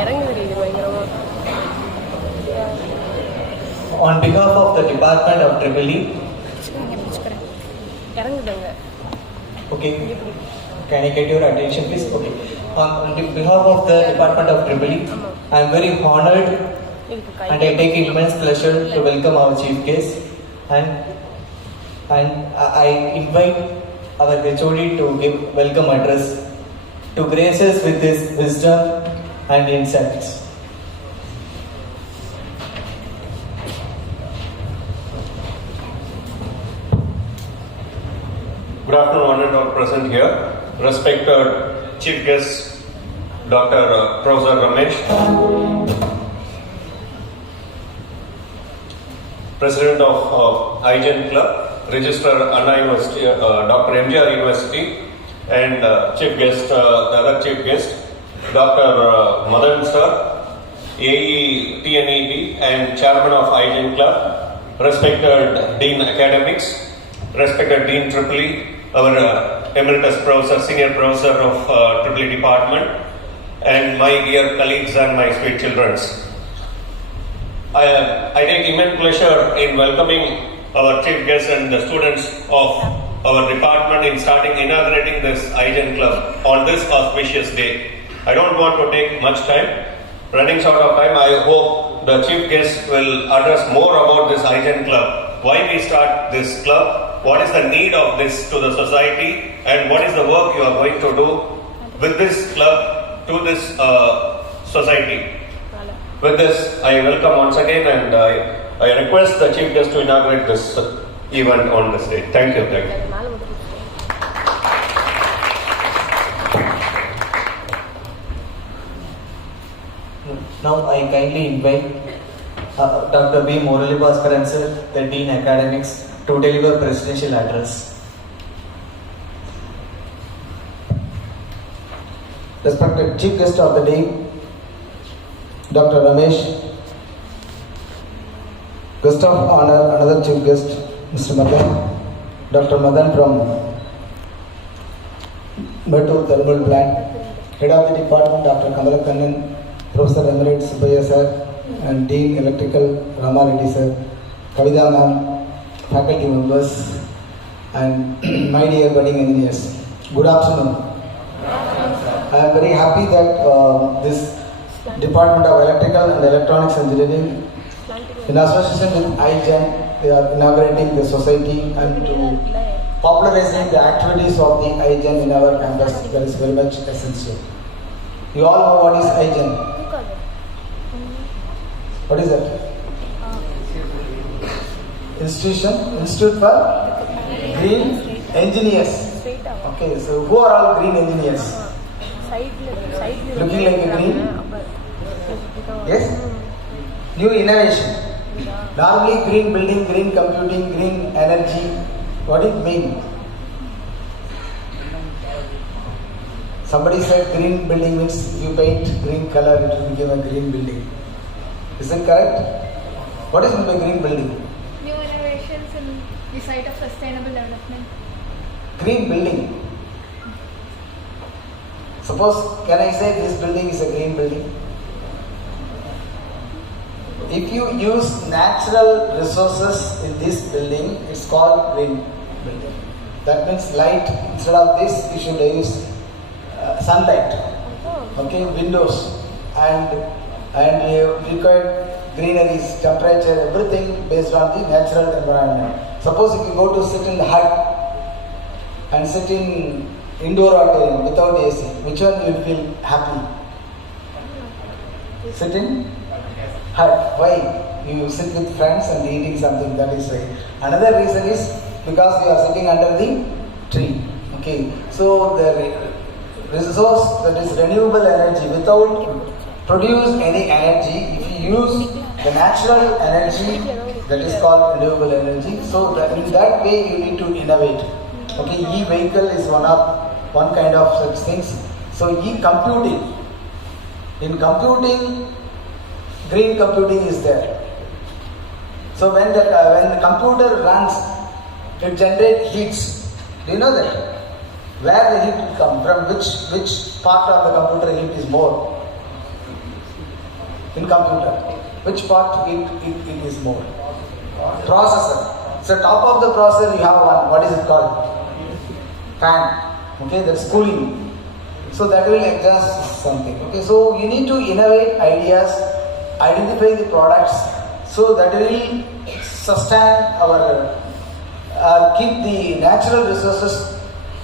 இறங்குது இது பயங்கரமா. On behalf of the Department of EEE, இறங்குதுங்க. okay, can I get your attention please? Okay. On behalf of the Department of EEE, I am very honored and I take immense pleasure to welcome our chief guest and I invite our HOD to give welcome address to grace us with his wisdom and insights. Good afternoon, one and all present here. Respected Chief Guest, Dr. Professor Ramesh, President of iGen Club, Registrar Anna University, Dr. MGR University, and Chief Guest, the other Chief Guest, Dr. Madan Sir, AE TNEB, and Chairman of iGen Club, respected Dean Academics, respected Dean EEE, our Emeritus Professor, Senior Professor of EEE Department, and my dear colleagues and my sweet children. I take immense pleasure in welcoming our chief guests and the students of our department in inaugurating this iGen Club on this auspicious day. I don't want to take much time. Running short of time, I hope the chief guest will address more about this iGen Club. Why we start this club? What is the need of this to the society? And what is the work you are going to do with this club to this society? With this, I welcome once again and I request the chief guest to inaugurate this event on this day. Thank you. Thank you. Now I kindly invite Dr. B. Morali Bhaskaran sir, the Dean Academics, to deliver presidential address. Respected Chief Guest of the Day, Dr. Ramesh. Guest of Honor, another Chief Guest, Mr. Madan, Dr. Madan from Mettur Thermal Plant, Head of the Department, Dr. Kamalakannan, Professor Emeritus Subbiah sir, and Dean Electrical Rama Reddy sir, Kavita ma'am, faculty members, and my dear budding engineers. Good afternoon. I am very happy that this Department of Electrical and Electronics Engineering, in association with iGen, they are inaugurating the society and to popularizing the activities of the iGen in our campus. That is very much essential. You all know what is iGen? What is that? Institute for Green Engineers. Okay, so who are all green engineers? Looking like a green? Yes? New innovation. Normally green building, green computing, green energy. What it mean? Somebody said green building means you paint green color, it will become a green building. Is it correct? What is meant by green building? New innovations in the site of sustainable development. Green building. Suppose, can I say this building is a green building? If you use natural resources in this building, it's called green building. That means light, instead of this, you should use sunlight. Okay, windows and you require greeneries, temperature, everything based on the natural environment. Suppose if you go to sit in the hut and sit in indoor auditorium without AC, which one you will feel happy? Sit in hut. Why? You sit with friends and eating something, that is right. Another reason is because you are sitting under the tree. Okay, so the resource that is renewable energy without produce any energy, if you use the natural energy, that is called renewable energy. So in that way you need to innovate. Okay, e-vehicle is one kind of such things. So e-computing. In computing, green computing is there. So when the computer runs, it generates heats. Do you know that? Where the heat will come from? Which part of the computer heat is more? in computer? Which part it is more? Processor. So top of the processor you have one. What is it called? Fan. Okay, that's cooling. So that will adjust something. Okay, so you need to innovate ideas, identify the products, so that will sustain our keep the natural resources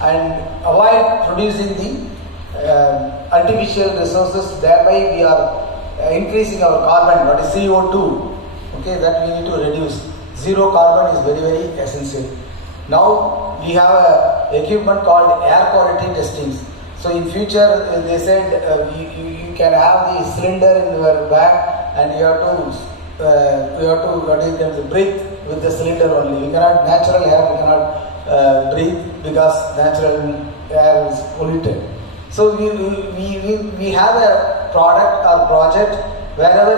and avoid producing the artificial resources. Thereby we are increasing our carbon, what is CO2. Okay, that we need to reduce. Zero carbon is very, very essential. Now we have a equipment called air quality testing. So in future they said you can have the cylinder in your bag and you have to breathe with the cylinder only. You cannot natural air, you cannot breathe because natural air is polluted. So we have a product or project wherever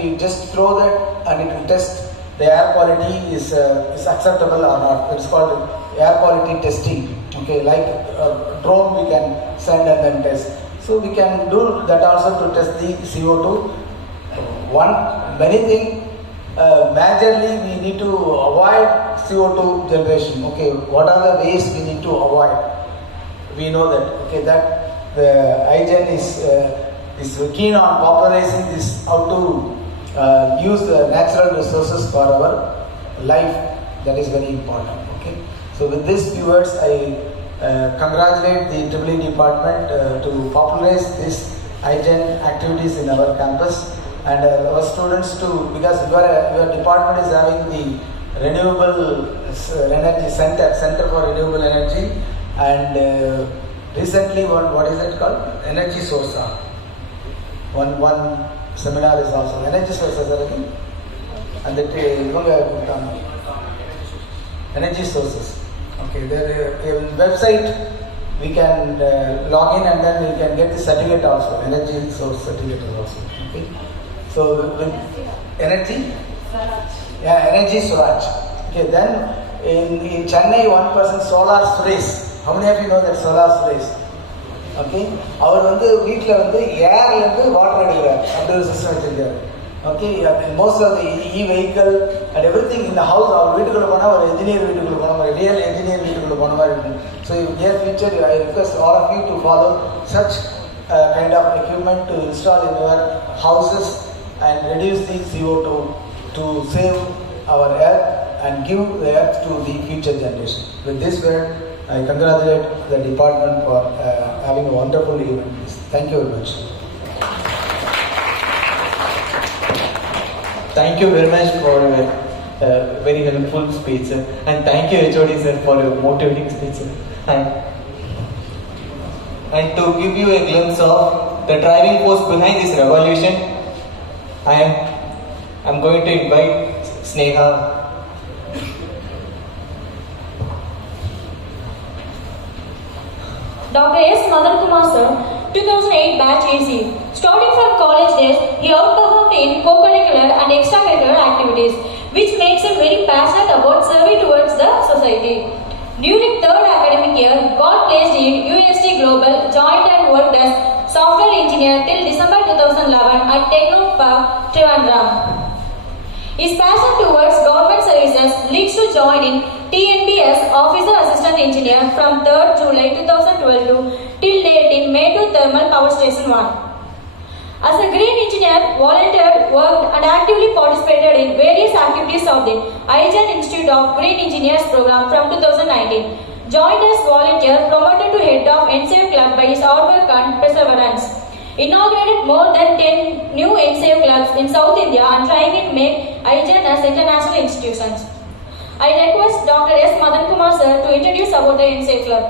you just throw that and it will test the air quality is acceptable or not. It's called air quality testing. Okay, like drone we can send and then test. So we can do that also to test the CO2. Many things. Majorly we need to avoid CO2 generation. Okay, what are the ways we need to avoid? We know that. Okay, that the iGen is keen on popularizing this, how to use the natural resources for our life. That is very important. Okay, so with these few words, I congratulate the EEE department to popularize this iGen activities in our campus. And our students too, because your department is having the renewable energy center for renewable energy, and recently what is it called? Energy source. One seminar is also energy sources, and that energy sources. Okay, there website we can log in and then we can get the certificate also, energy source certificate also. Okay. So with energy, energy Swaraj. Okay, then in Chennai, one person, Solar Suresh. How many of you know that Solar Suresh? Okay, அவர் வந்து வீட்டில் வந்து ஏர்லேருந்து வாட்டர் எடுக்கிறார், அப்படி ஒரு சிஸ்டம் வச்சிருக்காரு. Okay, most of the e-vehicle and everything in the house, அவர் வீட்டுக்குள்ள போனால் ஒரு engineer வீட்டுக்குள்ள போன மாதிரி, real engineer வீட்டுக்குள்ள போன மாதிரி இருக்கும். So in near future, I request all of you to follow such kind of equipment to install in your houses and reduce the CO2 to save our earth and give the earth to the future generation. With this word, I congratulate the department for having a wonderful event. Thank you very much. Thank you very much for your very helpful speech, sir. And thank you HOD sir for your motivating speech, sir. And to give you a glimpse of the driving force behind this revolution, I'm going to invite Sneha. Dr. S. Madan Kumar sir, 2008 batch AC. Starting from college days, he outperformed in co-curricular and extracurricular activities, which makes him very passionate about serving towards the society. During third academic year, got placed in UST Global, joined and worked as software engineer till December 2011 at Technopark, Trivandrum. His passion towards government services leads to join in TNBS Officer Assistant Engineer from 3rd July 2012 to till date in May to Thermal Power Station 1. As a green engineer, volunteered, worked and actively participated in various activities of the iGen Institute of Green Engineers program from 2019. Joined as volunteer, promoted to head of NSAVE Club by his hard work and perseverance. Inaugurated more than 10 new NSAVE clubs in South India and trying to make iGen as international institutions. I request Dr. S. Madan Kumar sir to introduce about the NSAVE club.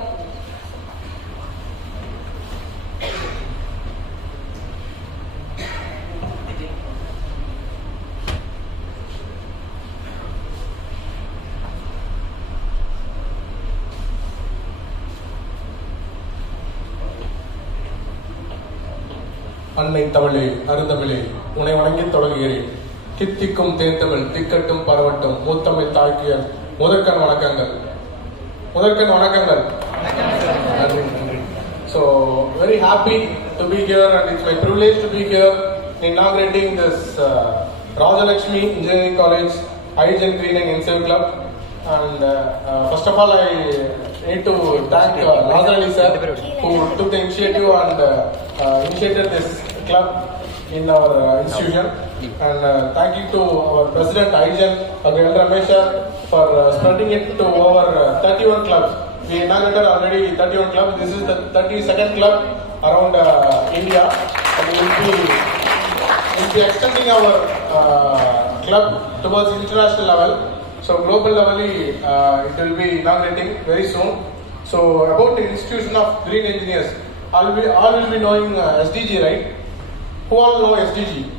அன்னை தமிழே அருந்தமிழே உன்னை வணங்கி தொடங்குகிறேன். தித்திக்கும் தேர்ந்தமிழ் திக்கட்டும் பரவட்டும் மூத்தமிழ் தாய்க்கு முதற்கண் வணக்கங்கள். நன்றி. So very happy to be here and it's my privilege to be here inaugurating this Rajalakshmi Engineering College Hygiene Green and Ensav Club. And first of all, I need to thank Nazar Ali sir who took the initiative and initiated this club in our institution. And thank you to our president Aijan Agayal Ramesh for spreading it to over 31 clubs. We inaugurated already 31 clubs. This is the 32nd club around India, and we will be extending our club towards international level. So global level, it will be inaugurating very soon. So about the institution of green engineers, all will be knowing SDG, right? Who all know SDG?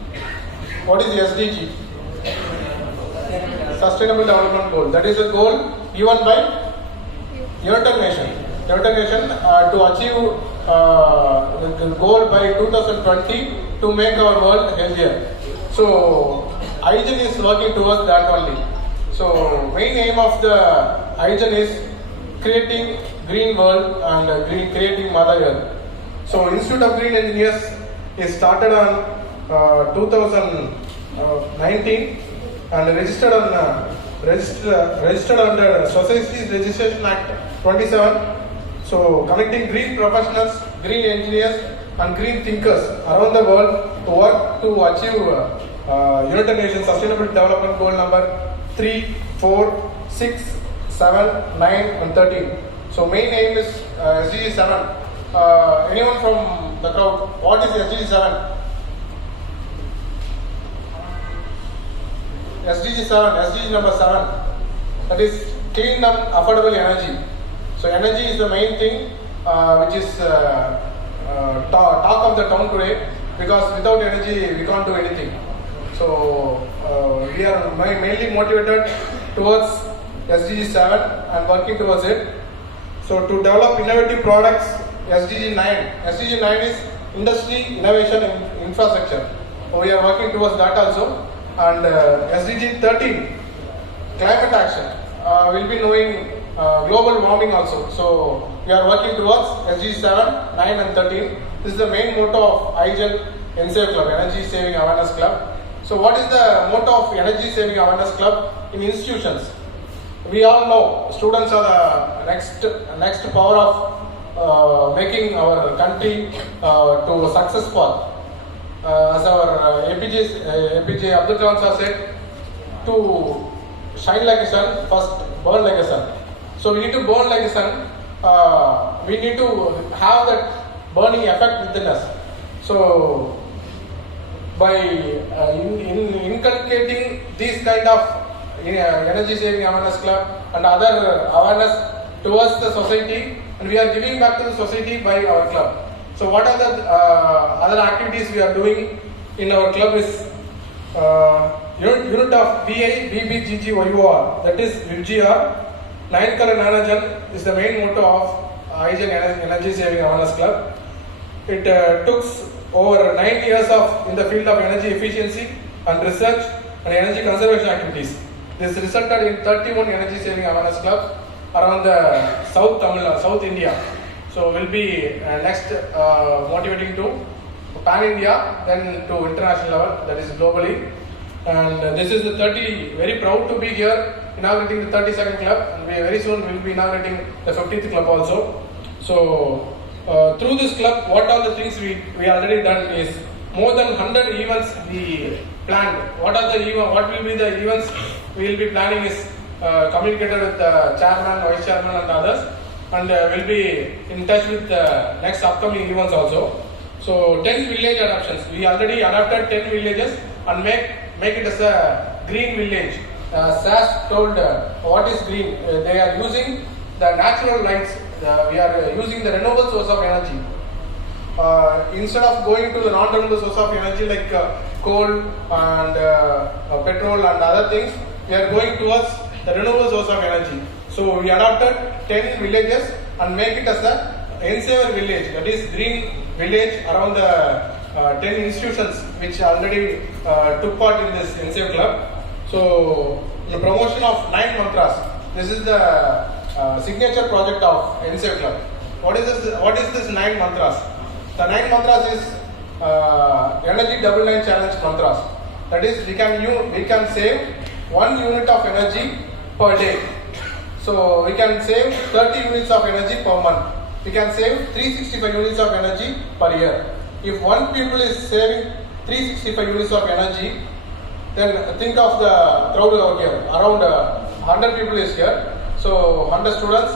What is the SDG? Sustainable Development Goal. That is a goal given by United Nations. United Nations to achieve the goal by 2020 to make our world healthier. So IGEN is working towards that only. So main aim of the IGEN is creating green world and creating Mother Earth. So Institute of Green Engineers is started on 2019 and registered under Societies Registration Act 27. So connecting green professionals, green engineers and green thinkers around the world to work to achieve United Nations Sustainable Development Goal number 3, 4, 6, 7, 9 and 13. So main aim is SDG 7. Anyone from the crowd, what is SDG 7? SDG 7, SDG number 7, that is clean and affordable energy. So energy is the main thing which is talk of the town today, because without energy we can't do anything. So we are mainly motivated towards SDG 7 and working towards it. So to develop innovative products, SDG 9. SDG 9 is industry, innovation and infrastructure. So we are working towards that also. And SDG 13, climate action. We'll be knowing global warming also. So we are working towards SDG 7, 9 and 13. This is the main motto of IGEN Ensav Club, Energy Saving Awareness Club. So what is the motto of Energy Saving Awareness Club in institutions? We all know students are the next power of making our country to a success path. As our APJ Abdul Kalam sir said, to shine like a sun, first burn like a sun. So we need to burn like a sun. We need to have that burning effect within us. So by inculcating these kind of energy saving awareness club and other awareness towards the society, and we are giving back to the society by our club. So what are the other activities we are doing in our club is unit of VI, VB, YOR, that is VGR. Nine Color Nanajan is the main motto of IGEN Energy Saving Awareness Club. It took over 9 years in the field of energy efficiency and research and energy conservation activities. This resulted in 31 energy saving awareness clubs around the South India. So we'll be next motivating to pan India, then to international level, that is globally. And this is the very proud to be here inaugurating the 32nd club, and very soon we will be inaugurating the 50th club also. So through this club, what are the things we already done is more than 100 events we planned. What will be the events we will be planning is communicated with the chairman, vice chairman and others, and we'll be in touch with the next upcoming events also. So 10 village adoptions. We already adopted 10 villages and make it as a green village. SAS told what is green. They are using the natural lights. We are using the renewable source of energy. Instead of going to the non-renewable source of energy like coal and petrol and other things, we are going towards the renewable source of energy. So we adopted 10 villages and make it as a Ensaver village, that is green village around the 10 institutions which already took part in this Ensaver club. So the promotion of 9 mantras. This is the signature project of Ensaver club. What is this 9 mantras? The 9 mantras is energy double line challenge mantras. That is, we can save 1 unit of energy per day. So we can save 30 units of energy per month. We can save 365 units of energy per year. If one people is saving 365 units of energy, then think of the crowd over here. Around 100 people is here. So 100 students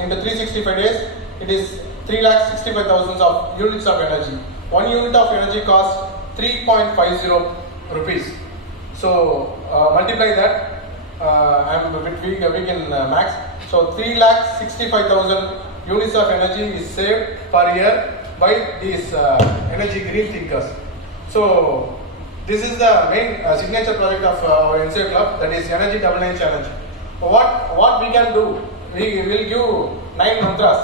into 365 days, it is 3,65,000 of units of energy. 1 unit of energy costs 3.50 rupees. So multiply that. I'm a bit weak in maths. So 3,65,000 units of energy is saved per year by these energy green thinkers. So this is the main signature project of our NCA club, that is Energy Double Line Challenge. What we can do? We will give 9 mantras.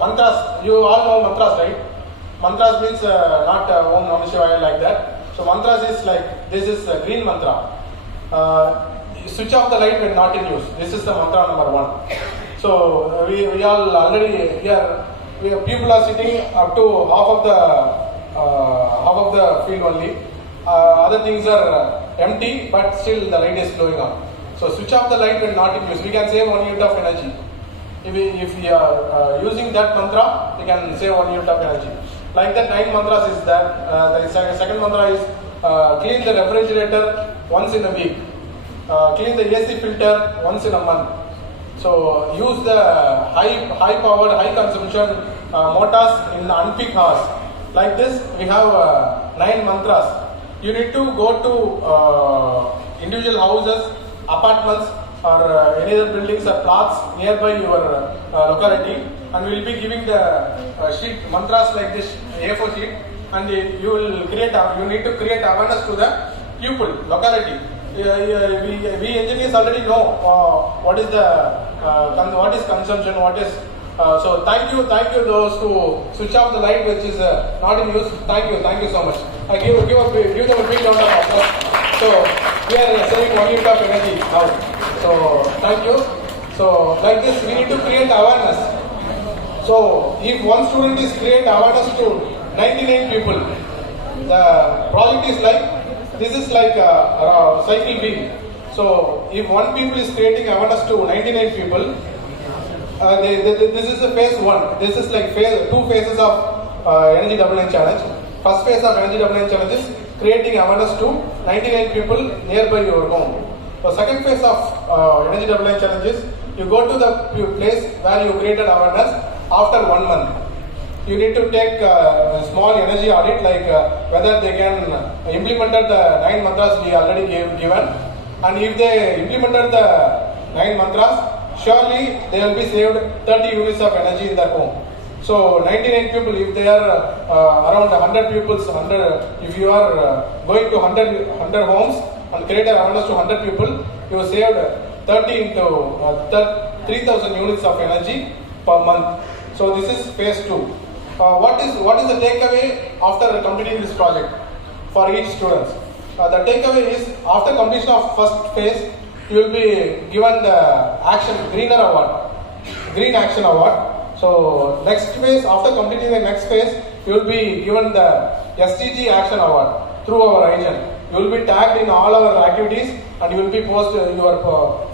Mantras, you all know mantras, right? Mantras means not Om Namah Shivaya like that. So mantras is like, this is a green mantra. Switch off the light when not in use. This is the mantra number 1. So we all already here. People are sitting up to half of the field only. Other things are empty, but still the light is glowing on. So switch off the light when not in use. We can save 1 unit of energy. If we are using that mantra, we can save 1 unit of energy. Like that, 9 mantras is there. The second mantra is clean the refrigerator once in a week. Clean the AC filter once in a month. So use the high powered, high consumption motors in unpeak hours. Like this, we have 9 mantras. You need to go to individual houses, apartments, or any other buildings or plots nearby your locality, and we will be giving the sheet mantras like this A4 sheet, and you will create. You need to create awareness to the people, locality. We engineers already know what is consumption, what is. So thank you those who switch off the light which is not in use. Thank you so much. I give them a big round of applause. So we are saving 1 unit of energy now. So thank you. So like this, we need to create awareness. So if one student is create awareness to 99 people, the project is like. This is like a cycle wheel. So if one people is creating awareness to 99 people, this is the phase 1. This is like 2 phases of Energy Double Line Challenge. First phase of Energy Double Line Challenge is creating awareness to 99 people nearby your home. The second phase of Energy Double Line Challenge is you go to the place where you created awareness after 1 month. You need to take a small energy audit, like whether they can implemented the 9 mantras we already given, and if they implemented the 9 mantras, surely they will be saved 30 units of energy in their home. So 99 people, if they are around 100 people, if you are going to 100 homes and create awareness to 100 people, you have saved 30 into 3,000 units of energy per month. So this is phase 2. What is the takeaway after completing this project for each student? The takeaway is after completion of first phase, you will be given the Green Action Award. So next phase, after completing the next phase, you will be given the SDG Action Award through our agent. You will be tagged in all our activities, and you will be posted your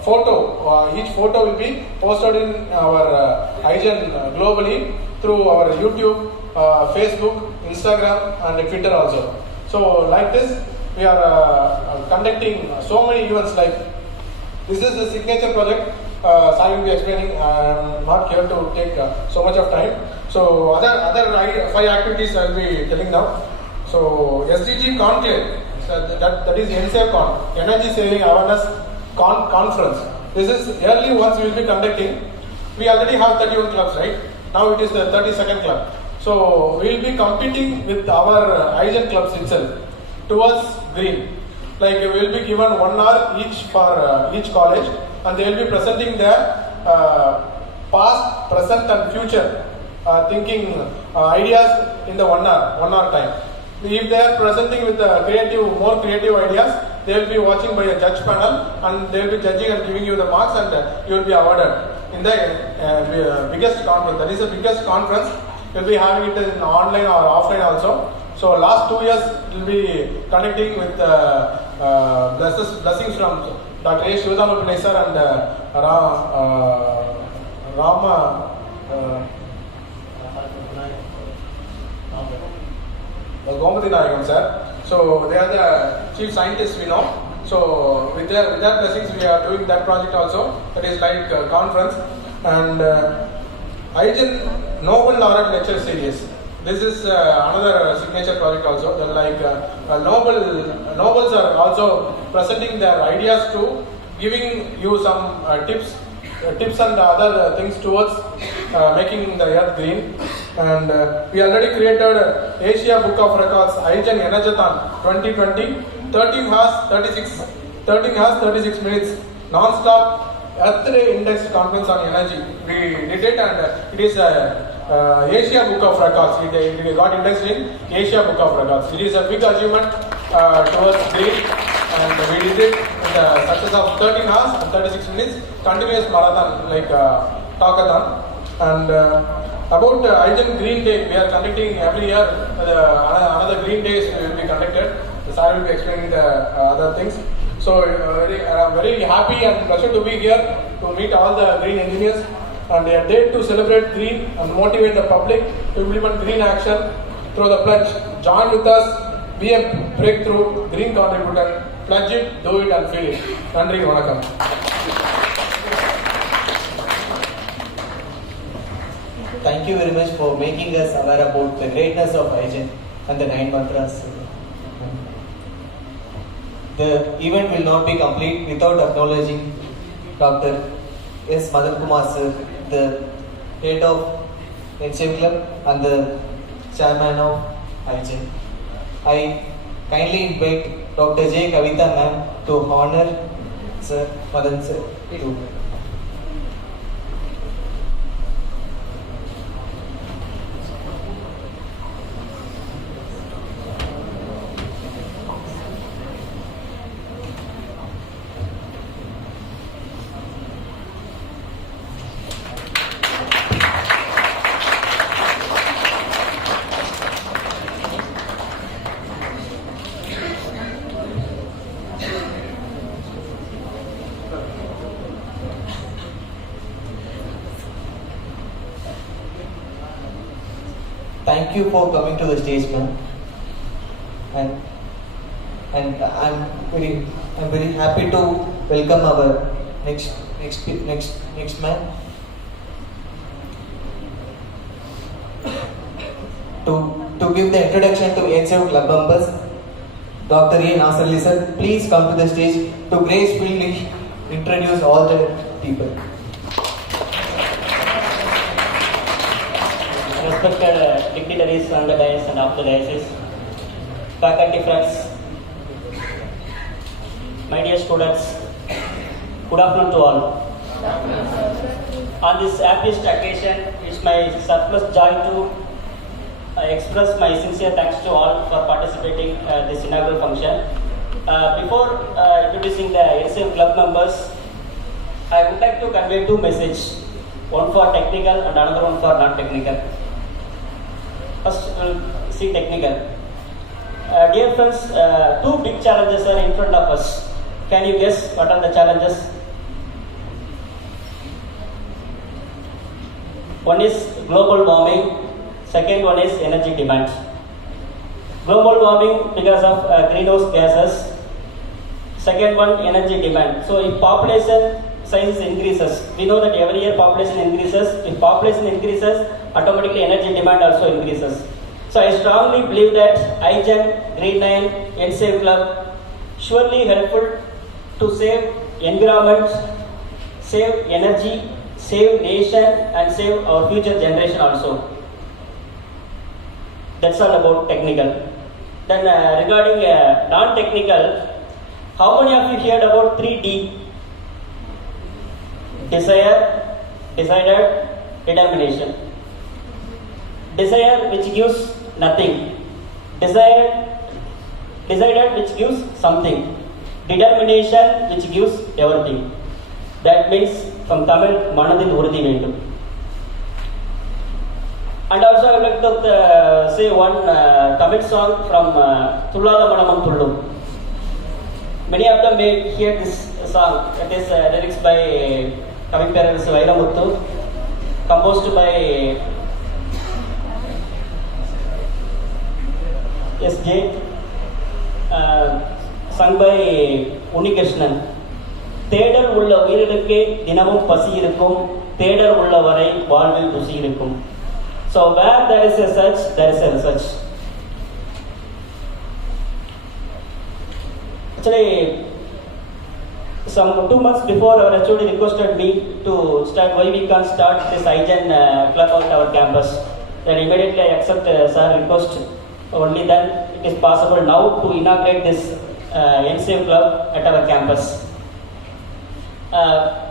photo. Each photo will be posted in our agent globally through our YouTube, Facebook, Instagram, and Twitter also. So like this, we are conducting so many events. Like this is the signature project. Sai will be explaining. I'm not here to take so much of time. So other 5 activities I will be telling now. So SDG Conclave, that is NCA Energy Saving Awareness Conference. This is yearly once we will be conducting. We already have 31 clubs, right? Now it is the 32nd club. So we will be competing with our Aizen clubs itself towards green. Like we will be given 1 hour each for each college, and they will be presenting their past, present, and future thinking ideas in the 1 hour time. If they are presenting with more creative ideas, they will be watching by a judge panel, and they will be judging and giving you the marks, and you will be awarded in the biggest conference. That is the biggest conference we'll be having it in online or offline also. So last 2 years we'll be connecting with blessings from Dr. A. Shivadama Pillai sir and Rama Gomati Nayagam sir. So they are the chief scientists we know. So with their blessings we are doing that project also. That is like a conference and IGEN Nobel Laureate Lecture Series. This is another signature project also. They're like Nobels are also presenting their ideas to giving you some tips and other things towards making the earth green. And we already created Asia Book of Records IGEN Energathon 2020. 13 hours 36 minutes non-stop Earth Day Indexed Conference on Energy. We did it and it is Asia Book of Records. It got indexed in Asia Book of Records. It is a big achievement towards green and we did it with the success of 13 hours and 36 minutes continuous marathon like talkathon. And about IGEN Green Day, we are conducting every year. Another Green Days will be conducted. So I will be explaining the other things. So I'm very happy and pleasure to be here to meet all the green engineers and they are there to celebrate green and motivate the public to implement green action through the pledge. Join with us, be a breakthrough green contributor. Pledge it, do it and feel it. Nandri Vanakkam. Thank you very much for making us aware about the greatness of IGEN and the 9 mantras. The event will not be complete without acknowledging Dr. S. Madan Kumar sir, the head of NCM Club and the chairman of IGEN. I kindly invite Dr. J. Kavita ma'am to honor Sir Madan sir too. Thank you for coming to the stage, ma'am. And I'm very happy to welcome our next man. To give the introduction to NCM Club members, Dr. A. Nasser Ali sir, please come to the stage to gracefully introduce all the people. Respected dignitaries on the dais and off the dais, faculty friends, my dear students, good afternoon to all. On this happiest occasion, it's my surplus joy to express my sincere thanks to all for participating this inaugural function. Before introducing the NCM Club members, I would like to convey 2 messages, one for technical and another one for non-technical. First, we'll see technical. Dear friends, 2 big challenges are in front of us. Can you guess what are the challenges? One is global warming, second one is energy demand. Global warming because of greenhouse gases. Second one, energy demand. So if population size increases, we know that every year population increases. If population increases, automatically energy demand also increases. So I strongly believe that IGEN, Green 9, NCM Club surely helpful to save environment, save energy, save nation and save our future generation also. That's all about technical. Then regarding non-technical, how many of you heard about 3D? Desire, decided, determination. Desire which gives nothing. Decided which gives something. Determination which gives everything. That means from Tamil, Manadil Urudi Vendum. And also I would like to say one Tamil song from Thullada Manamam Thullu. Many of them may hear this song. It is lyrics by Kaviperavas Vairamuthu, composed by S.J., sung by Unikrishnan. தேடல் உள்ள உயிரினுக்கே தினமும் பசி இருக்கும், தேடல் உள்ள வரை வாழ்வில் ருசி இருக்கும். So where there is a search, there is a research. Actually, some 2 months before, our HOD requested me to start, why we can't start this iGen club at our campus. Then immediately I accept sir request. Only then it is possible now to inaugurate this NSAVE club at our campus.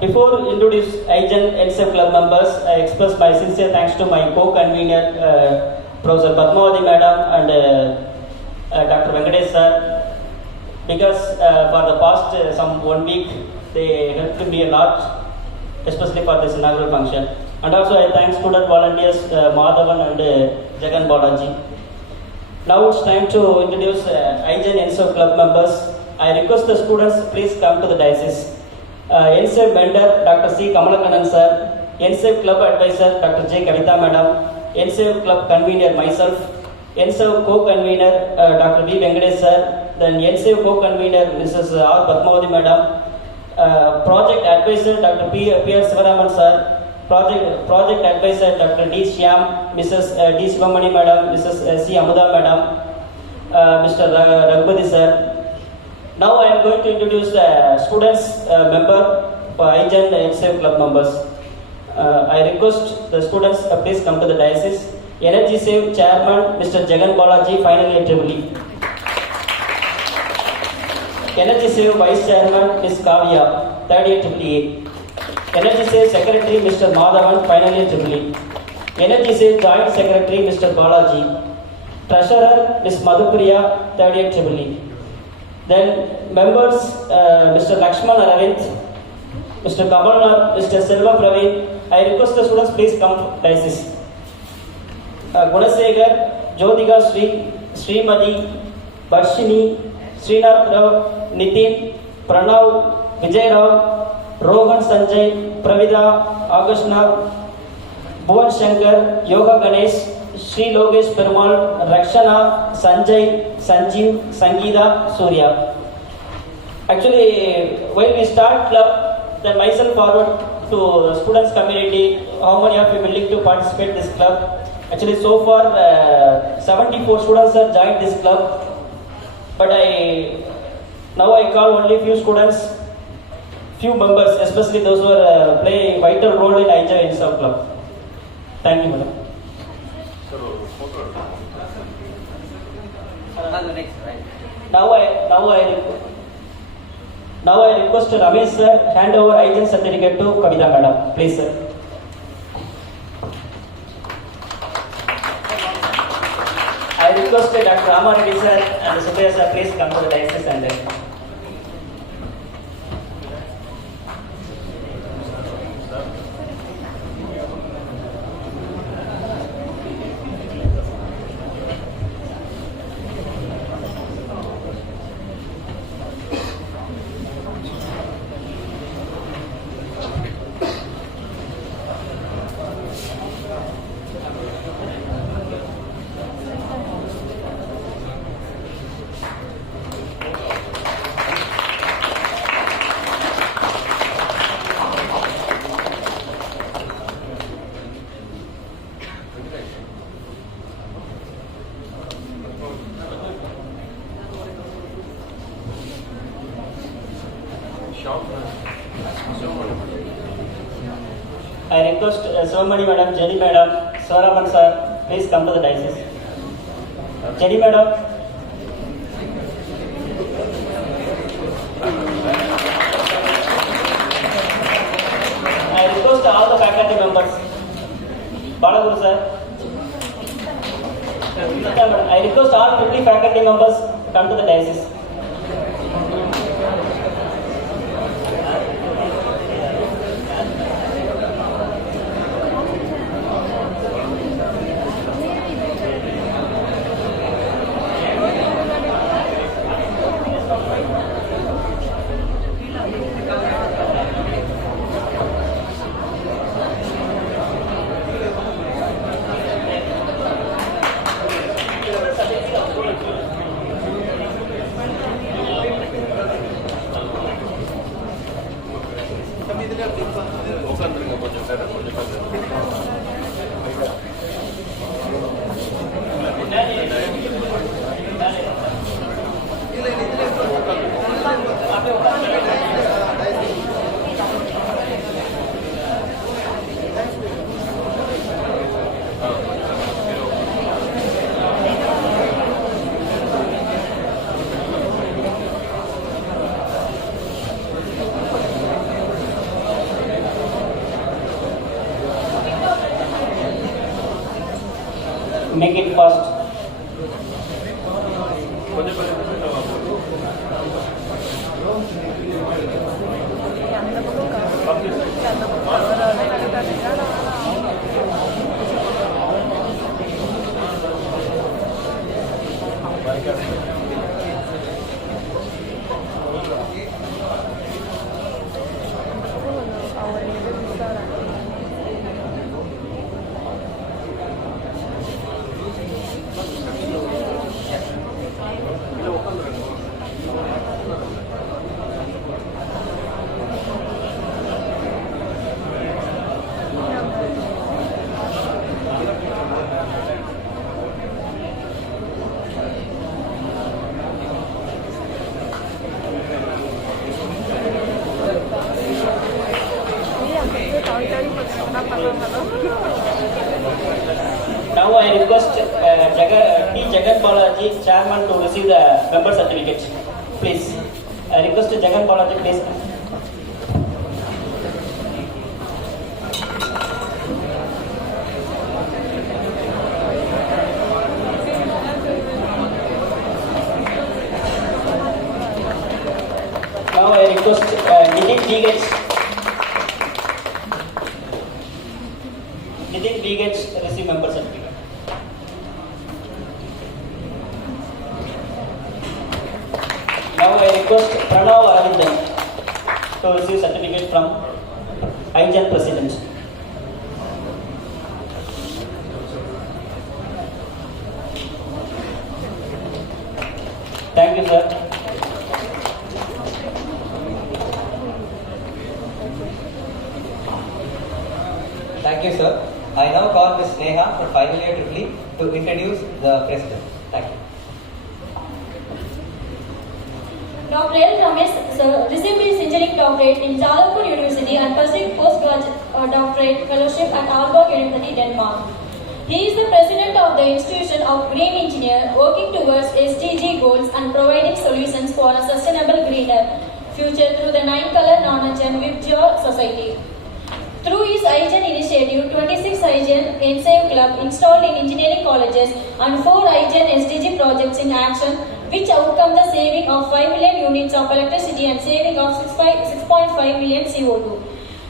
Before introduce iGen NSAVE club members, I express my sincere thanks to my co-convener, Professor Padmavati Madam and Dr. Venkatesh sir, because for the past some 1 week they helped me a lot, especially for this inaugural function. And also I thank student volunteers Madhavan and Jagan Balaji. Now it's time to introduce iGen NSAVE club members. I request the students please come to the diocese. NSAVE vendor Dr. C. Kamalakanan sir, NSAVE club advisor Dr. J. Kavita madam, NSAVE club convener myself, NSAVE co-convener Dr. V. Venkatesh sir, then NSAVE co-convener Mrs. R. Padmavati madam, project advisor Dr. P. R. Sivaraman sir, project advisor Dr. D. Shyam, Mrs. D. Sivamani madam, Mrs. C. Amuda madam, Mr. Raghupati sir. Now I am going to introduce the students member for iGen NSAVE club members. I request the students please come to the diocese. Energy Save chairman Mr. Jagan Balaji, final year EEE. Energy Save vice chairman Ms. Kavya, third year EEE. Energy Save secretary Mr. Madhavan, final year EEE. Energy Save joint secretary Mr. Balaji. Treasurer Ms. Madhupriya, third year EEE. Then members Mr. Lakshman Aravind, Mr. Kamalnath, Mr. Selva Praveen. I request the students please come to diocese. Gunasegar, Jyotika Sri, Srimati, Varshini, Srinath Rao, Nitin, Pranav, Vijay Rao, Rohan Sanjay, Pravida, Augustna, Bhuvan Shankar, Yoga Ganesh, Sri Logesh Perumal, Rakshana, Sanjay, Sanjeev, Sangeeta, Surya. Actually, when we start club, then myself forward to students community, how many of you willing to participate in this club? Actually, so far 74 students have joined this club, but now I call only few students, few members, especially those who are playing vital role in iGen NSAVE club. Thank you, madam. Now I request Ramesh sir hand over iGen certificate to Kavita madam. Please sir. I request Dr. Rama Reddy sir and Subhaya sir please come to the diocese and then. I request Sivamani madam, Jenny madam, Swaraman sir, please come to the diocese. Jenny madam. I request all the faculty members. Balaguru sir. I request all 50 faculty members to come to the diocese. make it fast. Now I request T. Jagan Balaji, Chairman, to receive the member certificate. Please. I request Jagan Balaji, please. Now I request Nitin D. Gates receive member certificate. Now I request Pranav Aravindan to receive certificate from IGEN President. Thank you, sir. Thank you, sir. I now call Ms. Neha for final year Tripoli to introduce the president. Thank you. Dr. L. Ramesh sir received his engineering doctorate in Jalapur University and pursued postdoctorate fellowship at Aalborg University, Denmark. He is the president of the Institution of Green Engineer, working towards SDG goals and providing solutions for a sustainable greener future through the 9-color Nanajan Vibgyor Society. Through his IGEN initiative, 26 IGEN Ensave Club installed in engineering colleges and 4 IGEN SDG projects in action, which outcome the saving of 5 million units of electricity and saving of 6.5 million CO2.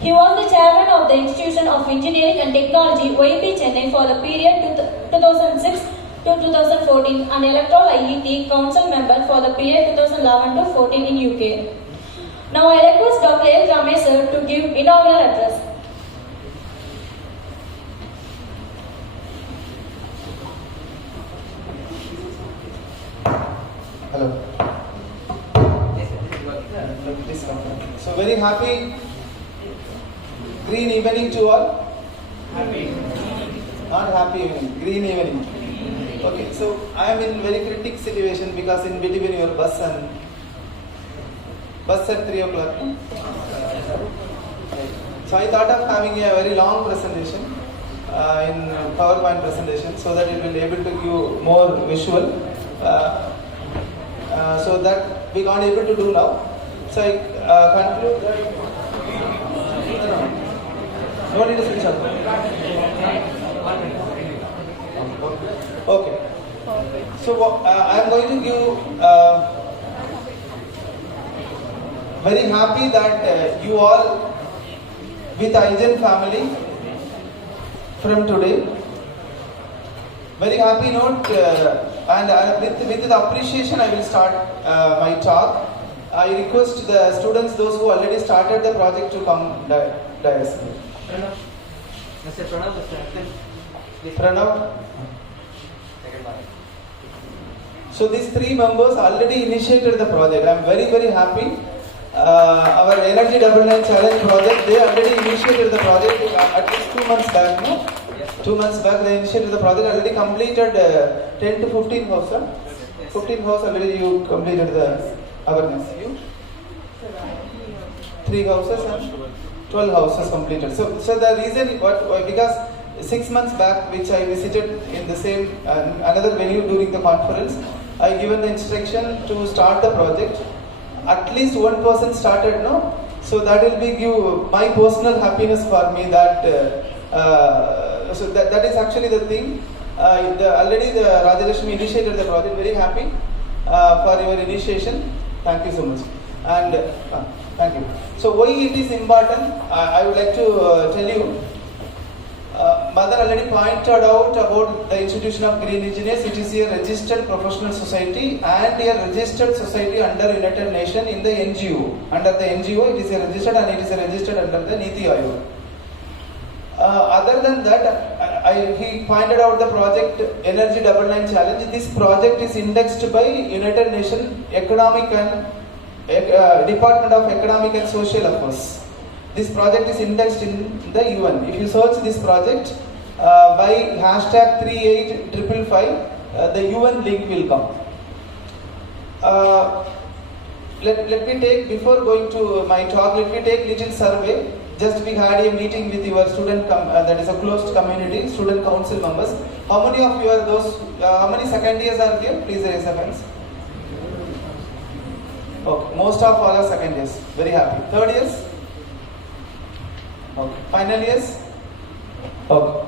He was the chairman of the Institution of Engineering and Technology, OIP Chennai, for the period 2006 to 2014 and Electoral IET Council member for the period 2011 to 14 in UK. Now I request Dr. L. Ramesh sir to give inaugural address. Hello. Please come. So very happy green evening to all. Happy. Not happy evening. Green evening. Okay. So I am in very critical situation because in between your bus at 3 o'clock. So I thought of having a very long presentation in PowerPoint presentation so that it will be able to give more visual. So that we can't able to do now. So I conclude that. No need to switch up. Okay. So I am going to give. Very happy that you all with IGEN family from today. Very happy note. And with the appreciation, I will start my talk. I request the students, those who already started the project, to come dais. Mr. Pranav, Pranav. So these 3 members already initiated the project. I am very, very happy. Our Energy Double Line Challenge project, they already initiated the project at least 2 months back. No? 2 months back they initiated the project, already completed 10 to 15 houses. 15 houses already you completed the awareness. You? 3 houses and 12 houses completed. So the reason, because 6 months back, which I visited in the same another venue during the conference, I given the instruction to start the project. At least one person started, no? So that will be give my personal happiness for me that. So that is actually the thing. Already the Rajalakshmi initiated the project. Very happy for your initiation. Thank you so much. And thank you. So why it is important? I would like to tell you. Mother already pointed out about the institution of Green Engineers. It is a registered professional society and a registered society under United Nations in the NGO. Under the NGO, it is a registered and it is a registered under the Niti Aayog. Other than that, he pointed out the project Energy 99 Challenge. This project is indexed by United Nations Economic and Department of Economic and Social Affairs. This project is indexed in the UN. If you search this project by hashtag 38555, the UN link will come. Let me take, before going to my talk, let me take little survey. Just we had a meeting with your student, that is a closed community, student council members. How many of you are those, how many second years are here? Please raise your hands. Okay, most of all are second years. Very happy. Third years? Okay. Final years? Okay.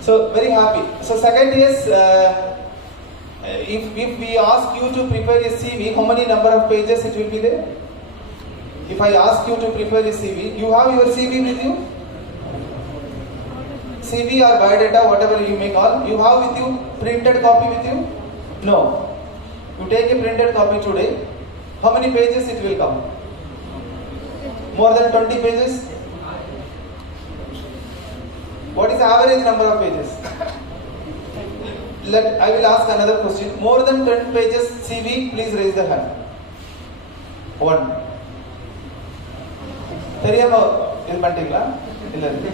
So very happy. So second years, if we ask you to prepare a CV, how many number of pages it will be there? If I ask you to prepare a CV, you have your CV with you? CV or biodata, whatever you may call, you have with you printed copy with you? No. You take a printed copy today, how many pages it will come? More than 20 pages? What is the average number of pages? I will ask another question. More than 10 pages CV, please raise the hand. 1.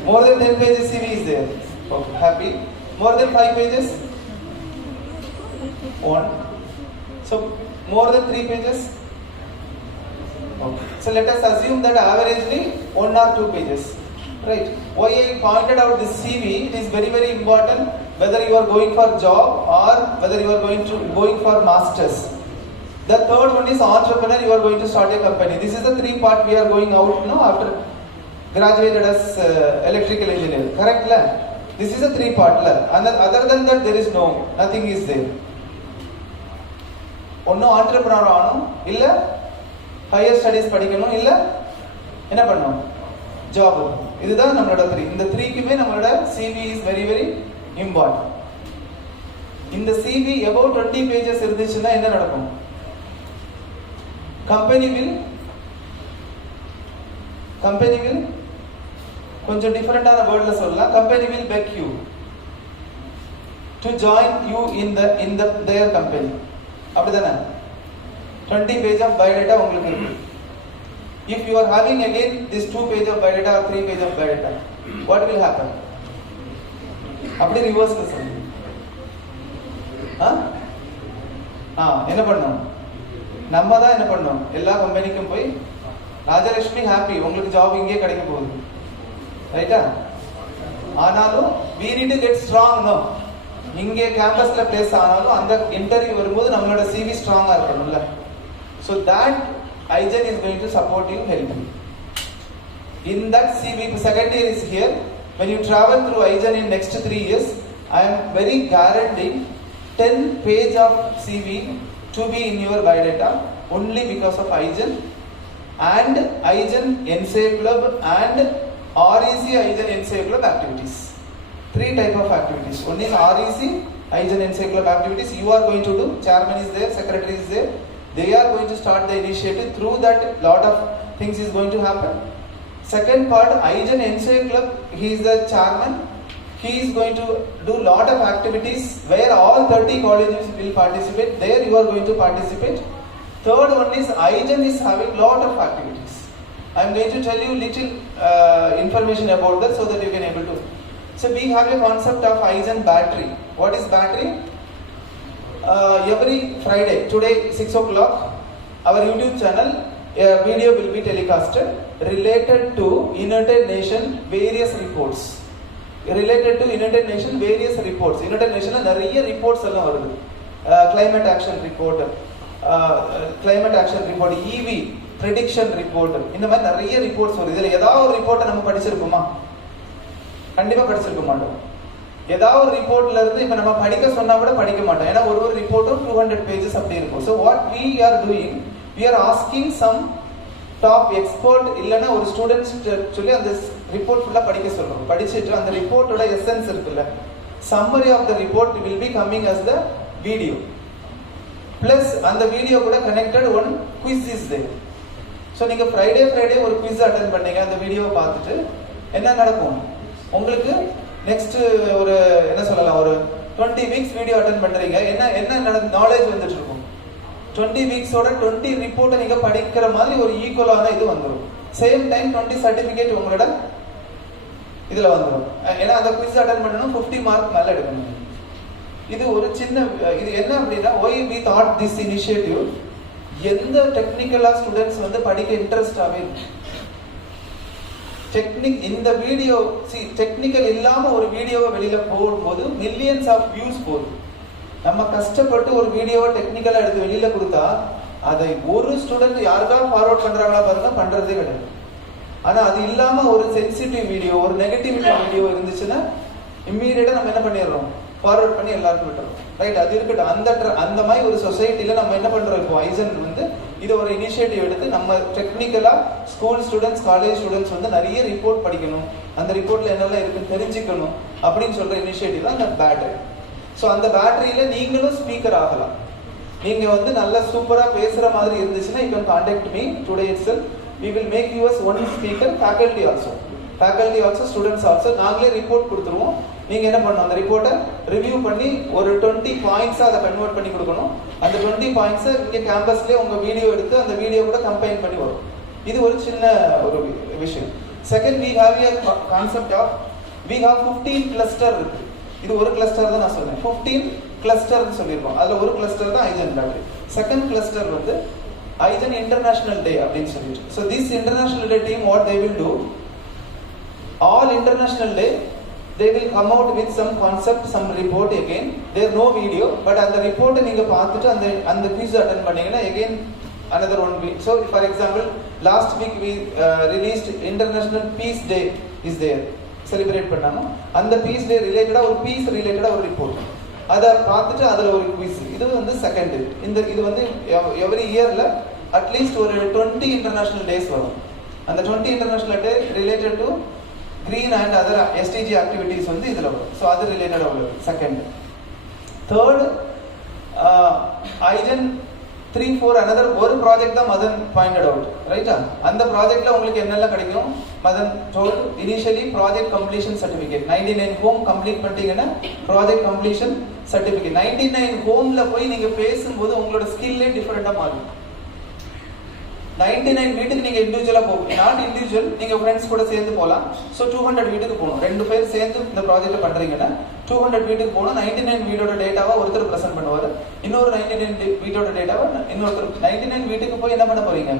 More than 10 pages CV is there. Okay, happy. More than 5 pages? 1. So, more than 3 pages? Okay. So, let us assume that averagely 1 or 2 pages. Right. Why I pointed out this CV, it is very, very important whether you are going for job or whether you are going for masters. The third one is entrepreneur, you are going to start a company. This is the 3 part we are going out now after graduated as electrical engineer. Correct? La? This is a 3 part. La? And other than that, there is nothing is there. Onno entrepreneur aanum illa higher studies படிக்கணும் இல்ல என்ன பண்ணணும் job. இதுதான் நம்மளோட 3. இந்த 3க்குமே நம்மளோட CV is very, very important. இந்த CV about 20 pages இருந்துச்சுன்னா என்ன நடக்கும்? Company will கொஞ்சம் டிஃபரெண்டான வேர்ட்ல சொல்லலாம். Company will beg you to join you in their company. அப்படிதானே? 20 page of biodata உங்களுக்கு இருக்கு. If you are having again this 2 page of biodata or 3 page of biodata, what will happen? அப்படி ரிவர்ஸ்ல சொல்லுங்க. என்ன பண்ணணும்? நம்ம தான் என்ன பண்ணணும்? எல்லா கம்பெனிக்கும் போய் ராஜலட்சுமி ஹாப்பி, உங்களுக்கு ஜாப் இங்கே கிடைக்க போகுது. ரைட்டா? ஆனாலும் we need to get strong. No, இங்கே கேம்பஸ்ல பிளேஸ் ஆனாலும் அந்த இன்டர்வியூ வரும்போது நம்மளோட CV ஸ்ட்ராங்கா இருக்கணும்ல. So that IGEN is going to support you, help you. In that CV, second year is here. When you travel through IGEN in next 3 years, I am very guaranteeing 10 page of CV to be in your biodata only because of IGEN and IGEN NSA Club and REC IGEN NSA Club activities. 3 type of activities. One is REC IGEN NSA Club activities. You are going to do. Chairman is there, secretary is there. They are going to start the initiative. Through that, lot of things is going to happen. Second part, IGEN NSA Club. He is the chairman. He is going to do lot of activities where all 30 colleges will participate. There you are going to participate. Third one is IGEN is having lot of activities. I am going to tell you little information about that so that you can able to. So we have a concept of IGEN battery. What is battery? Every Friday, today 6 o'clock, our YouTube channel, a video will be telecasted related to United Nations various reports. Related to United Nations various reports. United Nations நிறைய reports எல்லாம் வருது. Climate action report, EV prediction report. இந்த மாதிரி நிறைய reports வருது. இதுல ஏதாவது ஒரு ரிப்போர்ட்டை நம்ம படிச்சிருப்போமா? கண்டிப்பா படிச்சிருக்க மாட்டோம். ஏதாவது ஒரு ரிப்போர்ட்ல இருந்து இப்போ நம்ம படிக்க சொன்னா கூட படிக்க மாட்டோம், ஏன்னா ஒரு ரிப்போர்ட்டும் 200 பேஜஸ் அப்படி இருக்கும். So what we are doing, we are asking some top expert இல்லைன்னா ஒரு ஸ்டூடெண்ட்ஸ் சொல்லி அந்த ரிப்போர்ட் ஃபுல்லாக படிக்க சொல்றோம். படிச்சுட்டு அந்த ரிப்போர்ட்டோட எசன்ஸ் இருக்குல்ல, summary of the report will be coming as the video. Plus அந்த வீடியோ கூட connected one quiz is there. So நீங்கள் ஃப்ரைடே ஒரு குவிஸ் அட்டென்ட் பண்ணீங்க, அந்த வீடியோவை பார்த்துட்டு என்ன நடக்கும் உங்களுக்கு நெக்ஸ்ட் ஒரு என்ன சொல்லலாம், ஒரு 20 வீக்ஸ் வீடியோ அட்டென்ட் பண்றீங்க, என்ன நாலேஜ் வந்துட்டு இருக்கும். 20 வீக்ஸோட 20 ரிப்போர்ட்டை நீங்க படிக்கிற மாதிரி ஒரு ஈக்குவலான இது வந்துடும். சேம் டைம் 20 சர்டிபிகேட் உங்களோட இதுல வந்துடும். ஏன்னா அந்த குவிஸ் அட்டென்ட் பண்ணணும், 50 மார்க் மேல எடுக்கணும். இது ஒரு சின்ன இது என்ன அப்படின்னா, why we thought this initiative, எந்த டெக்னிக்கலா ஸ்டூடெண்ட்ஸ் வந்து படிக்க இன்ட்ரெஸ்டாவே இந்த வீடியோ டெக்னிக்கல் இல்லாம ஒரு வீடியோவை வெளியில போடும்போது மில்லியன்ஸ் ஆஃப் வியூஸ் போகுது. நம்ம கஷ்டப்பட்டு ஒரு வீடியோவை டெக்னிக்கலா எடுத்து வெளியில கொடுத்தா அதை ஒரு ஸ்டூடெண்ட் யாருக்காவது ஃபார்வர்ட் பண்றாங்களா பாருங்க, பண்றதே கிடையாது. ஆனா அது இல்லாம ஒரு சென்சிட்டிவ் வீடியோ, ஒரு நெகட்டிவிட்டி வீடியோ இருந்துச்சுன்னா இம்மீடியட்டா நம்ம என்ன பண்ணிடுறோம், ஃபார்வர்ட் பண்ணி எல்லாருக்கும் விட்டுறோம். ரைட், அது இருக்கட்டும். அந்த மாதிரி ஒரு சொசைட்டில நம்ம என்ன பண்றோம், இப்போ ஐசன் வந்து இது ஒரு இனிஷியேட்டிவ் எடுத்து நம்ம டெக்னிக்கலா ஸ்கூல் ஸ்டூடெண்ட்ஸ், காலேஜ் ஸ்டூடெண்ட்ஸ் வந்து நிறைய ரிப்போர்ட் படிக்கணும், அந்த ரிப்போர்ட்ல என்னெல்லாம் இருக்குன்னு தெரிஞ்சுக்கணும் அப்படின்னு சொல்ற இனிஷியேட்டிவ் தான் அந்த பேட்டரி. ஸோ அந்த பேட்டரியில நீங்களும் ஸ்பீக்கர் ஆகலாம். நீங்க வந்து நல்ல சூப்பரா பேசுற மாதிரி இருந்துச்சுன்னா you can contact me today itself. we will make you as one speaker, faculty also, students also. நாங்களே ரிப்போர்ட் கொடுத்துருவோம். நீங்க என்ன பண்ணணும், அந்த ரிப்போர்ட்டை ரிவ்யூ பண்ணி ஒரு 20 பாயிண்ட்ஸ் அதை கன்வெர்ட் பண்ணி கொடுக்கணும். அந்த 20 பாயிண்ட்ஸ் இங்க கேம்பஸ்லயே உங்க வீடியோ எடுத்து அந்த வீடியோ கூட கம்பைன் பண்ணி வரும். இது ஒரு சின்ன ஒரு விஷயம். Second, we have a concept of we have 15 கிளஸ்டர் இருக்கு. இது ஒரு கிளஸ்டர் தான் நான் சொன்னேன், 15 கிளஸ்டர்னு சொல்லியிருக்கோம். அதுல ஒரு கிளஸ்டர் தான் ஐஜன் பேட்டரி. செகண்ட் கிளஸ்டர் வந்து ஐஜன் இன்டர்நேஷனல் டே அப்படின்னு சொல்லிட்டு. So this international day team what they will do, all international day they will come out with some concept, some report again. There no video, but அந்த ரிப்போர்ட்டை நீங்க பார்த்துட்டு அந்த quiz attend பண்ணீங்கன்னா again another one week. So for example, last week we released International Peace Day is there, celebrate பண்ணாங்க. அந்த பீஸ் டே ரிலேட்டடா ஒரு பீஸ் ரிலேட்டடா ஒரு ரிப்போர்ட், அதை பார்த்துட்டு அதுல ஒரு குவிஸ். இது வந்து செகண்ட். இது வந்து எவ்ரி இயர்ல அட்லீஸ்ட் ஒரு 20 இன்டர்நேஷனல் டேஸ் வரும். அந்த 20 international day related to green and other SDG activities வந்து இதுல வரும். ஸோ அது ரிலேட்டடா உள்ளது செகண்ட். தேர்ட், ஐஜன் 3-4 another ஒரு ப்ராஜெக்ட் தான் மதன் பாயிண்டட் அவுட், ரைட்டா? அந்த ப்ராஜெக்ட்ல உங்களுக்கு என்னெல்லாம் கிடைக்கும், Madan told initially project completion certificate. 99 home complete பண்ணிட்டீங்கன்னா ப்ராஜெக்ட் கம்ப்ளீஷன் சர்டிபிகேட். 99 ஹோம்ல போய் நீங்க பேசும்போது உங்களோட ஸ்கில்லே டிஃபரெண்டா மாறும். 99 வீட்டுக்கு நீங்க இண்டிவிஜுவலா போகும், நாட் இண்டிவிஜுவல், நீங்க ஃப்ரெண்ட்ஸ் கூட சேர்ந்து போகலாம். ஸோ 200 வீட்டுக்கு போகணும். 2 பேர் சேர்ந்து இந்த ப்ராஜெக்ட் பண்றீங்கன்னா 200 வீட்டுக்கு போகணும். 99 வீடோட டேட்டாவை ஒருத்தர் பிரசன்ட் பண்ணுவார், இன்னொரு 99 வீட்டோட டேட்டாவை இன்னொருத்தர். 99 வீட்டுக்கு போய் என்ன பண்ண போறீங்க,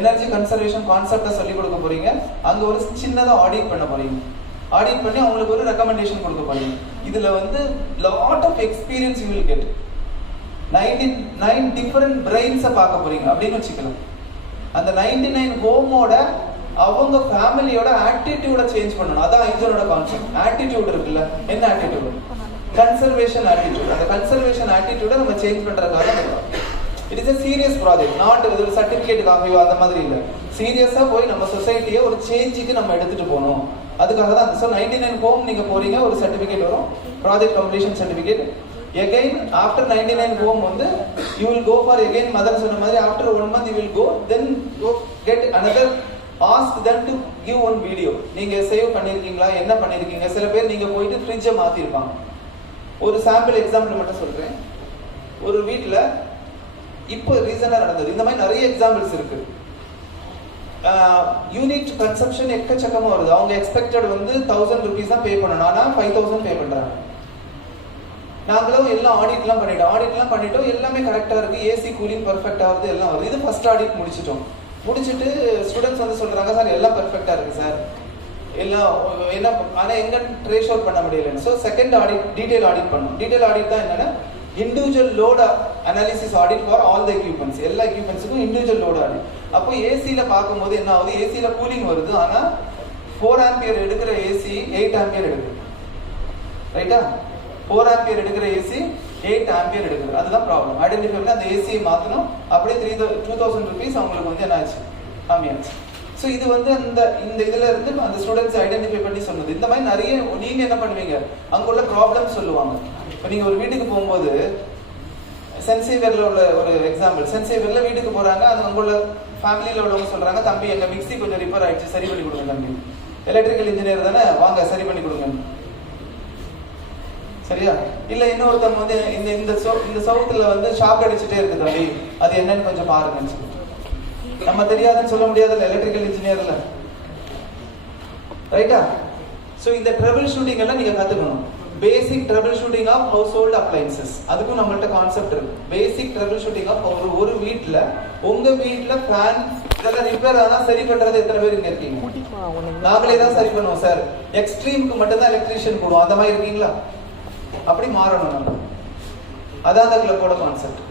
எனர்ஜி கன்சர்வேஷன் கான்செப்டை சொல்லி கொடுக்க போறீங்க. அங்க ஒரு சின்னதா ஆடிட் பண்ண போறீங்க. ஆடிட் பண்ணி அவங்களுக்கு ஒரு ரெக்கமெண்டேஷன் கொடுக்க போறீங்க. இதுல வந்து lot of experience you will get. 99 different பிரெயின்ஸை பார்க்க போறீங்க அப்படின்னு வச்சுக்கலாம். அந்த 99 ஹோமோட அவங்க ஃபேமிலியோட ஆட்டிடியூட சேஞ்ச் பண்ணணும். அதான் ஐஜனோட கான்செப்ட். ஆட்டிடியூட் இருக்குல்ல, என்ன ஆட்டிடியூட், கன்சர்வேஷன் ஆட்டிடியூட். அந்த கன்சர்வேஷன் ஆட்டிடியூட நம்ம சேஞ்ச் பண்றதுக்காக it is a serious project, not ஒரு சர்டிபிகேட் காமியோ அந்த மாதிரி இல்லை. சீரியஸா போய் நம்ம சொசைட்டியை ஒரு சேஞ்சுக்கு நம்ம எடுத்துட்டு போகணும். அதுக்காக தான். ஸோ 99 ஹோம் நீங்க போறீங்க, ஒரு சர்டிபிகேட் வரும், project completion certificate. Again after 99 home வந்து you will go for again mother சொன்ன மாதிரி after 1 month you will go, then go get another, ask them to give one video. நீங்க சேவ் பண்ணிருக்கீங்களா, என்ன பண்ணிருக்கீங்க. சில பேர் நீங்க போயிட்டு ஃப்ரிட்ஜை மாத்தி இருப்பாங்க. ஒரு சாம்பிள் எக்ஸாம்பிள் மட்டும் சொல்றேன். ஒரு வீட்ல இப்போ ரீசனா நடந்தது, இந்த மாதிரி நிறைய எக்ஸாம்பிள்ஸ் இருக்கு. யூனிட் கன்சம்ஷன் எக்கச்சக்கமா வருது. அவங்க எக்ஸ்பெக்டட் வந்து 1000 rupees தான் பே பண்ணணும், ஆனா 5000 பே பண்றாங்க. நாங்களும் எல்லாம் ஆடிட்லாம் பண்ணிட்டோம், எல்லாமே கரெக்டா இருக்கு, ஏசி கூலிங் பர்ஃபெக்டா வருது, எல்லாம் வருது. இது ஃபர்ஸ்ட் ஆடிட் முடிச்சிட்டு ஸ்டூடெண்ட்ஸ் வந்து சொல்றாங்க, சார் எல்லாம் பர்ஃபெக்டா இருக்கு சார், எல்லாம் என்ன, ஆனா எங்க ட்ரேஸ் அவுட் பண்ண முடியல. So second audit, detail audit பண்ணோம். டீடைல் ஆடிட் தான் என்னன்னா individual load analysis audit for all the equipments. எல்லா எக்யூப்மெண்ட்ஸுக்கும் இண்டிவிஜுவல் லோட் ஆடிட். அப்போ ஏசியில பார்க்கும்போது என்ன ஆகுது, ஏசியில கூலிங் வருது, ஆனா 4 ஆம்பியர் எடுக்கிற ஏசி 8 ஆம்பியர் எடுக்குது. ரைட்டா? 4 ஆம்பியர் எடுக்கிற ஏசி 8 ஆம்பியர் எடுக்குது. அதுதான் ப்ராப்ளம். ஐடென்டிஃபை பண்ணி அந்த ஏசியை மாற்றணும். அப்படியே 2000 rupees அவங்களுக்கு வந்து என்ன ஆச்சு, கம்மியாச்சு. ஸோ இது வந்து இந்த இதுல இருந்து அந்த ஸ்டூடெண்ட்ஸ் ஐடென்டிஃபை பண்ணி சொன்னது. இந்த மாதிரி நிறைய நீங்க என்ன பண்ணுவீங்க, அங்குள்ள ப்ராப்ளம் சொல்லுவாங்க. இப்போ நீங்க ஒரு வீட்டுக்கு போகும்போது சென்சேவியர்ல உள்ள ஒரு எக்ஸாம்பிள், சென்சேவியர்ல வீட்டுக்கு போறாங்க, அது அங்குள்ள ஃபேமிலியில உள்ளவங்க சொல்றாங்க, தம்பி எங்க மிக்ஸி கொஞ்சம் ரிப்பேர் ஆயிடுச்சு, சரி பண்ணி கொடுங்க தம்பி. எலக்ட்ரிக்கல் இன்ஜினியர் தானே, வாங்க சரி பண்ணி கொடுங்க. சரியா? இல்ல இன்னொருத்தவங்க வந்து இந்த சவுத்துல வந்து ஷாக் அடிச்சுட்டே இருக்கு தம்பி, அது என்னன்னு கொஞ்சம் பாருங்கன்னு சொல்லி. நம்ம தெரியாதுன்னு சொல்ல முடியாதுல்ல எலக்ட்ரிக்கல் இன்ஜினியர்ல, ரைட்டா? சோ இந்த ட்ரபிள் ஷூட்டிங் எல்லாம் நீங்க கத்துக்கணும். Basic troubleshooting of household appliances, அதுக்கும் நம்மள்ட்ட கான்செப்ட் இருக்கு. பேசிக் ட்ரபிள் ஷூட்டிங் ஆஃப் ஒரு வீட்ல, உங்க வீட்ல ஃபேன் இதெல்லாம் ரிப்பேர் ஆனா சரி பண்றது எத்தனை பேர் இங்க இருக்கீங்க? நாங்களே தான் சரி பண்ணுவோம் சார், எக்ஸ்ட்ரீமுக்கு மட்டும் தான் எலக்ட்ரீஷியன் போடுவோம், அந்த மாதிரி இருக்கீங்களா? அப்படி மாறணும் நம்ம. அதான் அந்த கிளப்போட கான்செப்ட்.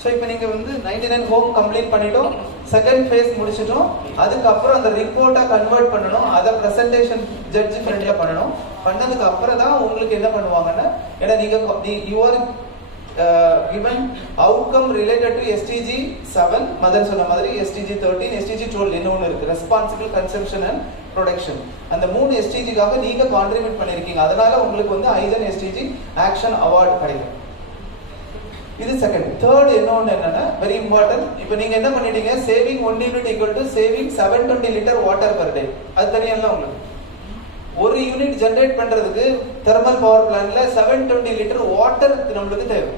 ஸோ இப்போ நீங்கள் வந்து 99 ஹோம் கம்ப்ளீட் பண்ணிட்டோம், செகண்ட் ஃபேஸ் முடிச்சிட்டோம். அதுக்கப்புறம் அந்த ரிப்போர்ட்டை கன்வெர்ட் பண்ணணும், அதை ப்ரெசன்டேஷன் ஜட்ஜ் ஃப்ரெண்ட்ல பண்ணணும். பண்ணதுக்கு அப்புறம் தான் உங்களுக்கு என்ன பண்ணுவாங்கன்னா, ஏன்னா நீங்கள் you are given outcome related to SDG 7, Madan சொன்ன மாதிரி SDG 13, SDG 12 இன்னொன்று இருக்கு, ரெஸ்பான்சிபிள் கன்சம்ஷன் அண்ட் ப்ரொடக்ஷன். அந்த 3 SDGக்காக நீங்க கான்ட்ரிபியூட் பண்ணிருக்கீங்க. அதனால உங்களுக்கு வந்து ஐஜன் SDG ஆக்ஷன் அவார்டு கிடைக்கும். இது செகண்ட். தேர்ட் என்னன்னா வெரி இம்பார்ட்டன்ட். இப்போ நீங்க என்ன பண்ணிட்டீங்க, சேவிங் 1 unit equal to saving 720 litre water per day. அது தனியெல்லாம் உங்களுக்கு ஒரு யூனிட் ஜெனரேட் பண்றதுக்கு தெர்மல் பவர் பிளான்ட்ல 720 லிட்டர் வாட்டர் நம்மளுக்கு தேவை.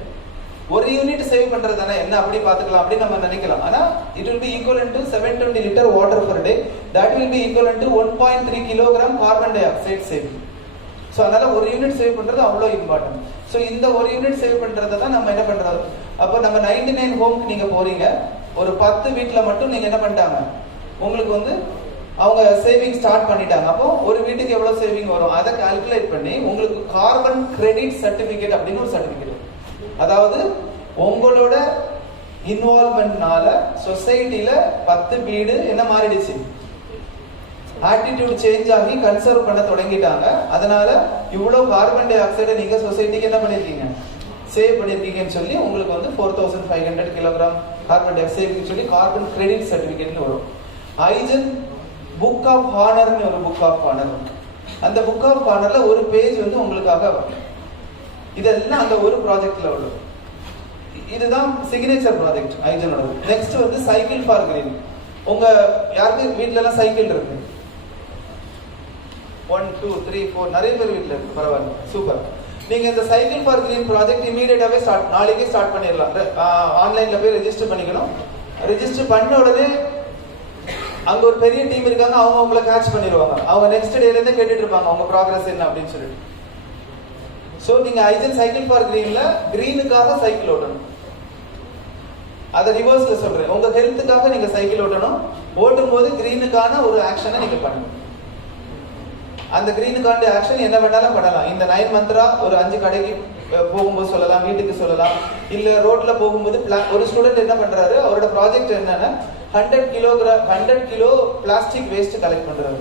ஒரு யூனிட் சேவ் பண்றது தானே, என்ன அப்படி பாத்துக்கலாம் அப்படி நம்ம நினைக்கலாம். ஆனா it will be equivalent to 720 litre water per day. That will be equivalent to 1.3 kilogram carbon dioxide saving. So அதனால ஒரு யூனிட் சேவ் பண்றது அவ்வளோ இம்பார்ட்டன்ட். ஸோ இந்த ஒரு யூனிட் சேவ் பண்றதை தான் நம்ம என்ன பண்றோம். அப்போ நம்ம 99 ஹோம்க்கு நீங்க போறீங்க, ஒரு 10 வீட்ல மட்டும் நீங்க என்ன பண்ணிட்டாங்க, உங்களுக்கு வந்து அவங்க சேவிங் ஸ்டார்ட் பண்ணிட்டாங்க. அப்போ ஒரு வீட்டுக்கு எவ்வளவு சேவிங் வரும் அதை கால்குலேட் பண்ணி உங்களுக்கு கார்பன் கிரெடிட் சர்டிபிகேட் அப்படின்னு ஒரு சர்டிபிகேட், அதாவது உங்களோட இன்வால்வ்மெண்ட்னால சொசைட்டில 10 வீடு என்ன மாறிடுச்சு, ஆட்டிடியூட் சேஞ்ச் ஆகி கன்சர்வ் பண்ண தொடங்கிட்டாங்க. அதனால இவ்வளவு கார்பன் டை ஆக்சைடை நீங்க சொசைட்டிக்கு என்ன பண்ணிருக்கீங்க, சேவ் பண்ணிருக்கீங்கன்னு சொல்லி உங்களுக்கு வந்து 4500 கிலோகிராம் கார்பன் டை ஆக்சைடு சொல்லி கார்பன் கிரெடிட் சர்டிபிகேட்னு வரும். ஐஜன் புக் ஆஃப் ஹானர்னு ஒரு புக் ஆஃப் ஹானர், அந்த புக் ஆஃப் ஹானர்ல ஒரு பேஜ் வந்து உங்களுக்காக வரும். இதெல்லாம் அந்த ஒரு ப்ராஜெக்ட்ல வரும். இதுதான் சிக்னேச்சர் ப்ராஜெக்ட் ஐஜனோட. நெக்ஸ்ட் வந்து சைக்கிள் ஃபார் கிரீன். உங்க யாருக்கு வீட்ல எல்லாம் சைக்கிள் இருக்கு? 1 2 3 4 நிறைய பேர் வீட்ல இருக்கு, பரவாயில்ல, சூப்பர். நீங்க இந்த சைக்கிள் ஃபார் கிரீன் ப்ராஜெக்ட் இமீடியட்டாவே நாளைக்கே ஸ்டார்ட் பண்ணிடலாம். ஆன்லைன்ல போய் ரெஜிஸ்டர் பண்ணிக்கணும். ரெஜிஸ்டர் பண்ண உடனே அங்க ஒரு பெரிய டீம் இருக்காங்க, அவங்க உங்களை கேட்ச் பண்ணிடுவாங்க. அவங்க நெக்ஸ்ட் டேல இருந்து கேட்டுட்டு இருப்பாங்க உங்க ப்ராக்ரஸ் என்ன அப்படின்னு சொல்லிட்டு. சோ நீங்க ஐஜன் சைக்கிள் ஃபார் கிரீன்ல கிரீனுக்காக சைக்கிள் ஓட்டணும். அதை ரிவர்ஸ்ல சொல்றேன், உங்க ஹெல்த்துக்காக நீங்க சைக்கிள் ஓட்டணும். ஓட்டும் போது கிரீனுக்கான ஒரு ஆக்ஷனை நீங்க பண்ணணும். அந்த கிரீனுக்கான ஆக்ஷன் என்ன வேணாலும் பண்ணலாம். இந்த 9 மந்த்ரா ஒரு 5 கடைக்கு போகும்போது சொல்லலாம், வீட்டுக்கு சொல்லலாம், இல்ல ரோட்ல போகும்போது. ஒரு ஸ்டூடெண்ட் என்ன பண்றாரு, அவரோட ப்ராஜெக்ட் என்னன்னா 100 கிலோ பிளாஸ்டிக் வேஸ்ட் கலெக்ட் பண்றாரு.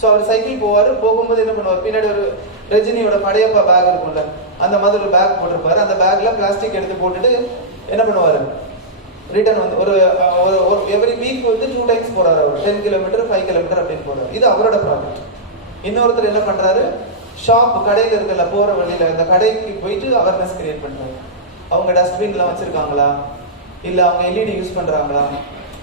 ஸோ அவர் சைக்கிள் போவாரு, போகும்போது என்ன பண்ணுவார், பின்னாடி ஒரு ரஜினியோட படையப்பா பேக் இருக்கும்ல, அந்த மாதிரி ஒரு பேக் போட்டிருப்பாரு. அந்த பேக்ல பிளாஸ்டிக் எடுத்து போட்டுட்டு என்ன பண்ணுவாரு, ரிட்டர்ன் வந்து ஒரு எவ்ரி வீக் வந்து 2 டைம்ஸ் போறாரு. அவர் 10 கிலோமீட்டர் 5 கிலோமீட்டர் அப்படின்னு போறாரு. இது அவரோட ப்ராஜெக்ட். இன்னொருத்தர் என்ன பண்றாரு, ஷாப் கடையில இருக்கல போற வழியில அந்த கடைக்கு போயிட்டு அவேர்னஸ் கிரியேட் பண்றாரு. அவங்க டஸ்ட்பின்லாம் வச்சிருக்காங்களா, இல்ல அவங்க எல்இடி யூஸ் பண்றாங்களா,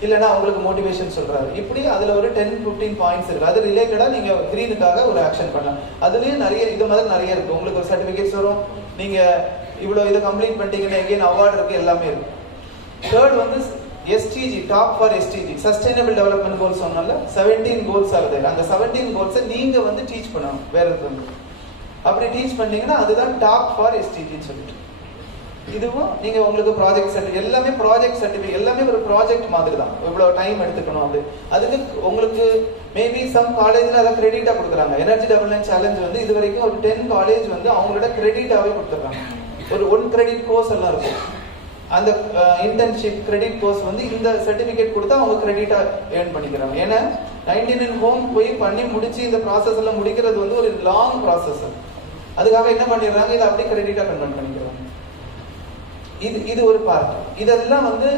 இல்லைன்னா அவங்களுக்கு மோட்டிவேஷன் சொல்றாரு. இப்படி அதுல ஒரு 10-15 பாயிண்ட்ஸ் இருக்கு. அது ரிலேட்டடா நீங்க கிரீனுக்காக ஒரு ஆக்ஷன் பண்ணலாம். அதுலயே நிறைய இது மாதிரி நிறைய இருக்கு. உங்களுக்கு ஒரு சர்டிபிகேட்ஸ் வரும், நீங்க இவ்வளவு இதை கம்ப்ளீட் பண்ணிட்டீங்கன்னா எகைன் அவார்டு இருக்கு, எல்லாமே இருக்கு. தேர்ட் வந்து SDG, top for SDG, sustainable development goals சொன்னால 17 கோல்ஸ் ஆகுது. அந்த 17 கோல்ஸை நீங்க வந்து டீச் பண்ணணும் வேற ஒருத்தவங்க. அப்படி டீச் பண்ணீங்கன்னா அதுதான் டாப் ஃபார் SDGன்னு சொல்லிட்டு. இதுவும் நீங்க உங்களுக்கு ப்ராஜெக்ட் சர்டிஃபிகேட், எல்லாமே ப்ராஜெக்ட் சர்டிஃபிகேட், எல்லாமே ஒரு ப்ராஜெக்ட் மாதிரி தான். இவ்வளவு டைம் எடுத்துக்கணும் அப்படி. அதுக்கு உங்களுக்கு மேபி சம் காலேஜ்ல அதை கிரெடிட்டா கொடுக்குறாங்க. எனர்ஜி டெவலப்மெண்ட் சேலஞ்ச் வந்து இது வரைக்கும் ஒரு 10 காலேஜ் வந்து அவங்களோட கிரெடிட்டாவே கொடுத்துருக்காங்க. ஒரு 1 கிரெடிட் கோர்ஸ் எல்லாம் இருக்கும். அந்த இன்டர்ன்ஷிப் கிரெடிட் கோர்ஸ் வந்து இந்த சர்டிபிகேட் கொடுத்தா அவங்க கிரெடிட்டா ஏர்ன் பண்ணிக்கிறாங்க. ஏன்னா 99 ஹோம் போய் பண்ணி முடிச்சு இந்த ப்ராசஸ் எல்லாம் முடிக்கிறது வந்து ஒரு லாங் ப்ராசஸ். அதுக்காக என்ன பண்ணிடுறாங்க, இதை அப்படியே கிரெடிட்டா கன்வெர்ட் பண்ணிக்கிறாங்க. இது ஒரு பார்ட். இதெல்லாம் வந்து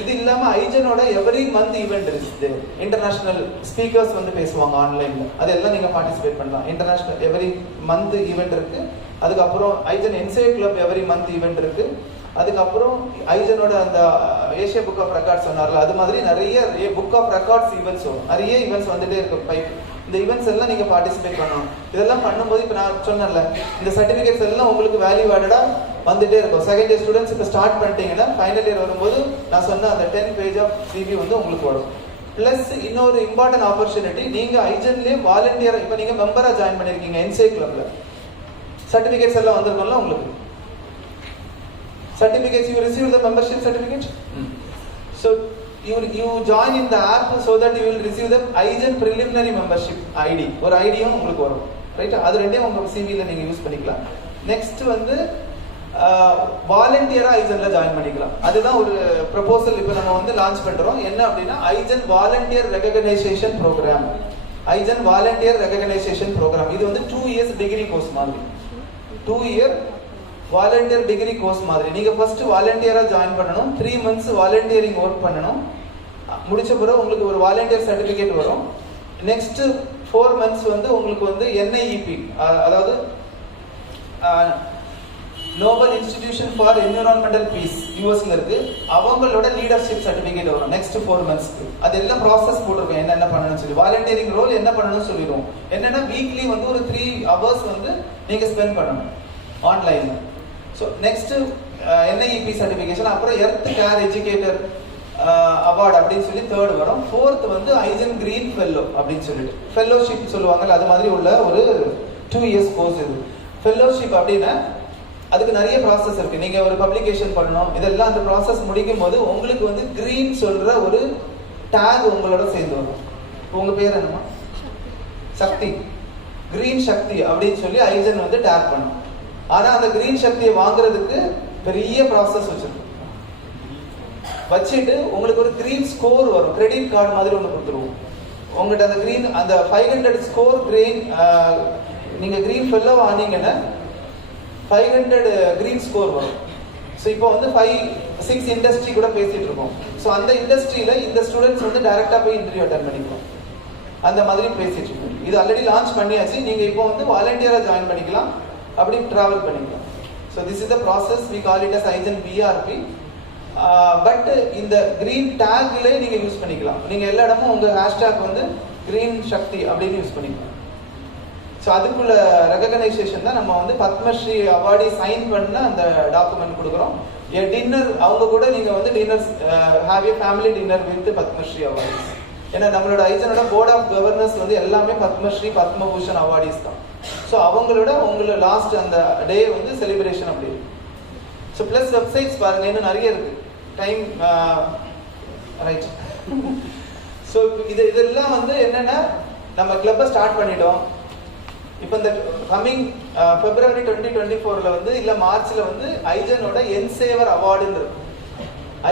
இது இல்லாம ஐஜனோட எவ்ரி மந்த் ஈவெண்ட் இருக்குது. இன்டர்நேஷனல் ஸ்பீக்கர்ஸ் வந்து பேசுவாங்க ஆன்லைன்ல, அதெல்லாம் நீங்க பார்ட்டிசிபேட் பண்ணலாம். இன்டர்நேஷனல் எவ்ரி மந்த் ஈவெண்ட் இருக்கு. அதுக்கப்புறம் ஐஜன் என்சே கிளப் எவ்ரி மந்த் ஈவெண்ட் இருக்கு. அதுக்கப்புறம் ஐஜனோட அந்த ஏஷியா புக் ஆஃப் ரெக்கார்ட்ஸ் சொன்னார்ல, அது மாதிரி நிறைய புக் ஆஃப் ரெக்கார்ட்ஸ் ஈவெண்ட்ஸ் வரும். நிறைய ஈவெண்ட்ஸ் வந்துட்டே இருக்கு பைப். இந்த ஈவெண்ட்ஸ் எல்லாம் நீங்க பார்ட்டிசிபேட் பண்ணணும். இதெல்லாம் பண்ணும்போது இப்போ நான் சொன்னேன்ல, இந்த சர்டிஃபிகேட்ஸ் எல்லாம் உங்களுக்கு வேல்யூ ஆடடா வந்துட்டே இருக்கும். செகண்ட் இயர் ஸ்டூடெண்ட்ஸ் இப்போ ஸ்டார்ட் பண்ணிட்டீங்கன்னா ஃபைனல் இயர் வரும்போது நான் சொன்ன அந்த 10 பேஜ் ஆஃப் சிவி வந்து உங்களுக்கு வரும். பிளஸ் இன்னொரு இம்பார்ட்டன்ட் ஆப்பர்ச்சுனிட்டி, நீங்க ஐஜன்லேயே வாலண்டியர், இப்போ நீங்க மெம்பரா ஜாயின் பண்ணிருக்கீங்க என்சே கிளப்ல, சர்டிஃபிகேட்ஸ் எல்லாம் வந்திருக்கும்ல உங்களுக்கு. Certificates, you receive the membership certificate. So you join in the app so that you will receive the IGEN preliminary membership ID. ஒரு ஐடியும் உங்களுக்கு வரும், ரைட்? அது ரெண்டையும் உங்க சிவில நீங்க யூஸ் பண்ணிக்கலாம். நெக்ஸ்ட் வந்து வாலண்டியரா ஐஜன்ல ஜாயின் பண்ணிக்கலாம். அதுதான் ஒரு ப்ரொபோசல் இப்போ நம்ம வந்து லான்ச் பண்றோம். என்ன அப்படின்னா iGen volunteer recognition programme. IGen volunteer recognition programme இது வந்து 2 years டிகிரி கோர்ஸ் மாதிரி. 2 year வாலண்டியர் டிகிரி கோர்ஸ் மாதிரி. நீங்க ஃபர்ஸ்ட் வாலண்டியரா ஜாயின் பண்ணணும். 3 months வாலண்டியரிங் ஒர்க் பண்ணணும். முடிச்ச பிறகு உங்களுக்கு ஒரு வாலண்டியர் சர்டிபிகேட் வரும். நெக்ஸ்ட் 4 months வந்து உங்களுக்கு வந்து NIEP, அதாவது Nobel institution for environmental peace யூஎஸ்ல இருக்கு, அவங்களோட லீடர்ஷிப் சர்டிபிகேட் வரும் நெக்ஸ்ட் 4 monthsக்கு. அது எல்லாம் ப்ராசஸ் போட்டிருக்கோம், என்னென்ன பண்ணணும்னு சொல்லி. வாலண்டியரிங் ரோல் என்ன பண்ணணும்னு சொல்லிடுவோம். என்னன்னா வீக்லி வந்து ஒரு 3 hours வந்து நீங்க ஸ்பெண்ட் பண்ணணும் ஆன்லைன்ல. ஸோ நெக்ஸ்ட் NIEP சர்டிஃபிகேஷன், அப்புறம் எர்த் கேர் எஜுகேட்டர் அவார்டு அப்படின்னு சொல்லி 3rd வரும். 4th வந்து ஐஜன் கிரீன் ஃபெல்லோ அப்படின்னு சொல்லிட்டு ஃபெல்லோஷிப் சொல்லுவாங்கல்ல, அது மாதிரி உள்ள ஒரு 2 years கோர்ஸ் இது. ஃபெல்லோஷிப் அப்படின்னா அதுக்கு நிறைய ப்ராசஸ் இருக்கு. நீங்க ஒரு பப்ளிகேஷன் பண்ணணும். இதெல்லாம் அந்த ப்ராசஸ் முடிக்கும் போது உங்களுக்கு வந்து கிரீன் சொல்ற ஒரு டேக் உங்களோட சேர்ந்து வரும். உங்க பேர் என்னமா? சக்தி. கிரீன் சக்தி அப்படின்னு சொல்லி ஐஜன் வந்து டேக் பண்ணும். ஆனா அந்த கிரீன் சக்தியை வாங்குறதுக்கு பெரிய ப்ராசஸ் வச்சுட்டு உங்களுக்கு ஒரு கிரீன் ஸ்கோர் வரும். கிரெடிட் கார்டு மாதிரி ஒன்று கொடுத்துருவோம். உங்கள்கிட்ட அந்த கிரீன் அந்த 500 ஸ்கோர் கிரீன், நீங்க கிரீன் ஃபெல்லோ வாங்கினீங்கன்னா 500 கிரீன் ஸ்கோர் வரும். ஸோ இப்போ வந்து 5-6 இண்டஸ்ட்ரி கூட பேசிட்டு இருக்கோம். ஸோ அந்த இண்டஸ்ட்ரியில இந்த ஸ்டூடெண்ட்ஸ் வந்து டைரக்டா போய் இன்டர்வியூ அட்டெண்ட் பண்ணிக்கலாம். அந்த மாதிரி பேசிட்டு இருக்கோம். இது ஆல்ரெடி லான்ச் பண்ணியாச்சு. நீங்க இப்போ வந்து வாலண்டியரா ஜாயின் பண்ணிக்கலாம், அப்படி டிராவல் பண்ணிக்கலாம். So this is the process. We call it as iGen BRP. But இந்த கிரீன் டேக்ல நீங்க யூஸ் பண்ணிக்கலாம். நீங்க எல்லா இடமும் உங்க ஹேஷ்டேக் வந்து கிரீன் சக்தி அப்படின்னு யூஸ் பண்ணிக்கலாம். ஸோ அதுக்குள்ள ரெகக்னைசேஷன் தான் நம்ம வந்து பத்மஸ்ரீ அவார்டி சைன் பண்ண அந்த டாக்குமெண்ட் கொடுக்குறோம். டின்னர் அவங்க கூட நீங்க வந்து dinner have a family dinner with Padmashri awardees. ஏன்னா நம்மளோட ஐஜனோட போர்ட் ஆஃப் கவர்னர்ஸ் வந்து எல்லாமே பத்மஸ்ரீ பத்மபூஷன் அவார்டிஸ் தான். ஸோ அவங்களோட உங்களை லாஸ்ட் அந்த டே வந்து செலிப்ரேஷன் அப்படி இருக்கு. ஸோ பிளஸ் வெப்சைட்ஸ் பாருங்க, இன்னும் நிறைய இருக்கு. Time right. ஸோ இதெல்லாம் வந்து என்னன்னா நம்ம கிளப்பை ஸ்டார்ட் பண்ணிட்டோம். இப்போ இந்த கம்மிங் February 2024ல வந்து இல்ல மார்ச்ல வந்து ஐஜனோட என்சேவர் அவார்டுன்னு இருக்கும்.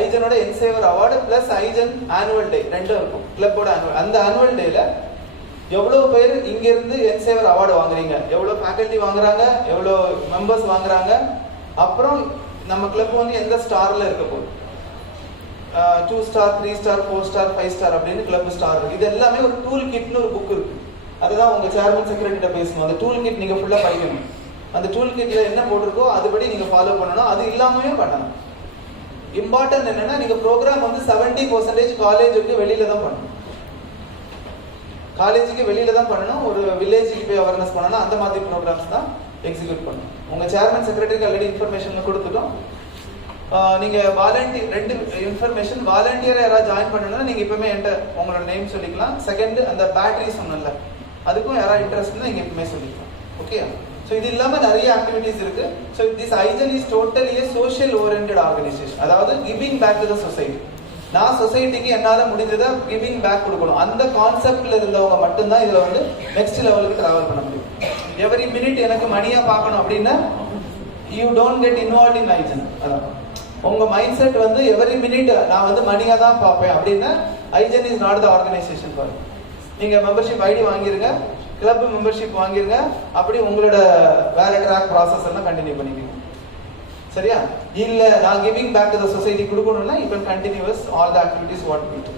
ஐஜனோட என்சேவர் அவார்டு பிளஸ் ஐஜன் ஆனுவல் டே ரெண்டும் இருக்கும். கிளப்போட ஆனுவல், அந்த ஆனுவல் டேல எவ்வளவு பேர் இங்க இருந்து என்சேவர் அவார்டு வாங்குறீங்க, எவ்வளவு ஃபேக்கல்டி வாங்குறாங்க, எவ்வளவு மெம்பர்ஸ் வாங்குறாங்க, அப்புறம் நம்ம கிளப் வந்து எந்த ஸ்டார்ல இருக்க போகுது, 2 star 3 star 4 star 5 star அப்படின்னு கிளப் ஸ்டார் இருக்கு. இது எல்லாமே ஒரு டூல் கிட்னு ஒரு புக் இருக்கு. அதுதான் உங்க சேர்மன் செக்ரட்டரிட்ட பேசணும். அந்த டூல் கிட் நீங்க ஃபுல்லா படிக்கணும். அந்த டூல் கிட்ல என்ன போட்டிருக்கோ அதுபடி நீங்க ஃபாலோ பண்ணணும். அது இல்லாமவே பண்ணணும். இம்பார்ட்டன்ட் என்னன்னா நீங்க ப்ரோக்ராம் வந்து 70% காலேஜுக்கு வெளியில தான் பண்ணணும். காலேஜுக்கு வெளியில தான் பண்ணணும். ஒரு வில்லேஜுக்கு போய் அவேர்னஸ் பண்ணணும். அந்த மாதிரி ப்ரோக்ராம்ஸ் தான் எக்ஸிக்யூட் பண்ணணும். உங்க சேர்மன் செக்ரட்டரிக்கு ஆல்ரெடி இன்ஃபர்மேஷன் கொடுத்துட்டோம். நீங்க வாலண்டியர் 2 இன்ஃபர்மேஷன். வாலண்டியரா யாராவது ஜாயின் பண்ணணும்னா நீங்க இப்பவுமே என்கிட்ட உங்களோட நேம் சொல்லிக்கலாம். செகண்ட் அந்த பேட்டரி சொன்னல, அதுக்கும் யாராவது இன்ட்ரெஸ்ட் இருந்தா நீங்க இப்பவுமே சொல்லிக்கலாம். ஓகே. ஸோ இது இல்லாம நிறைய ஆக்டிவிட்டிஸ் இருக்கு. So this iGen is totally a social oriented organization. அதாவது giving back to the society. நான் சொசைட்டிக்கு என்னால முடிஞ்சதை கிவிங் பேக் கொடுக்கணும். அந்த கான்செப்ட்ல இருந்தவங்க மட்டும்தான் இதுல வந்து நெக்ஸ்ட் லெவலுக்கு டிராவல் பண்ண முடியும். எவரி மினிட் எனக்கு மணியா பார்க்கணும் அப்படின்னா you don't get involve in ஐஜன். அதான் உங்க மைண்ட் செட் வந்து எவரி மினிட் நான் வந்து மணியா தான் பார்ப்பேன் அப்படின்னா ஐஜன் is not the organization for. நீங்க மெம்பர்ஷிப் ஐடி வாங்கிருங்க. கிளப் மெம்பர்ஷிப் வாங்கிருங்க. அப்படி உங்களோட வேற ட்ராக் ப்ராசஸ் எல்லாம் கண்டினியூ பண்ணிக்கணும். சரியா? இல்ல நான் giving back to the society கொடுக்கணும்னா you can continue all the activities what we do.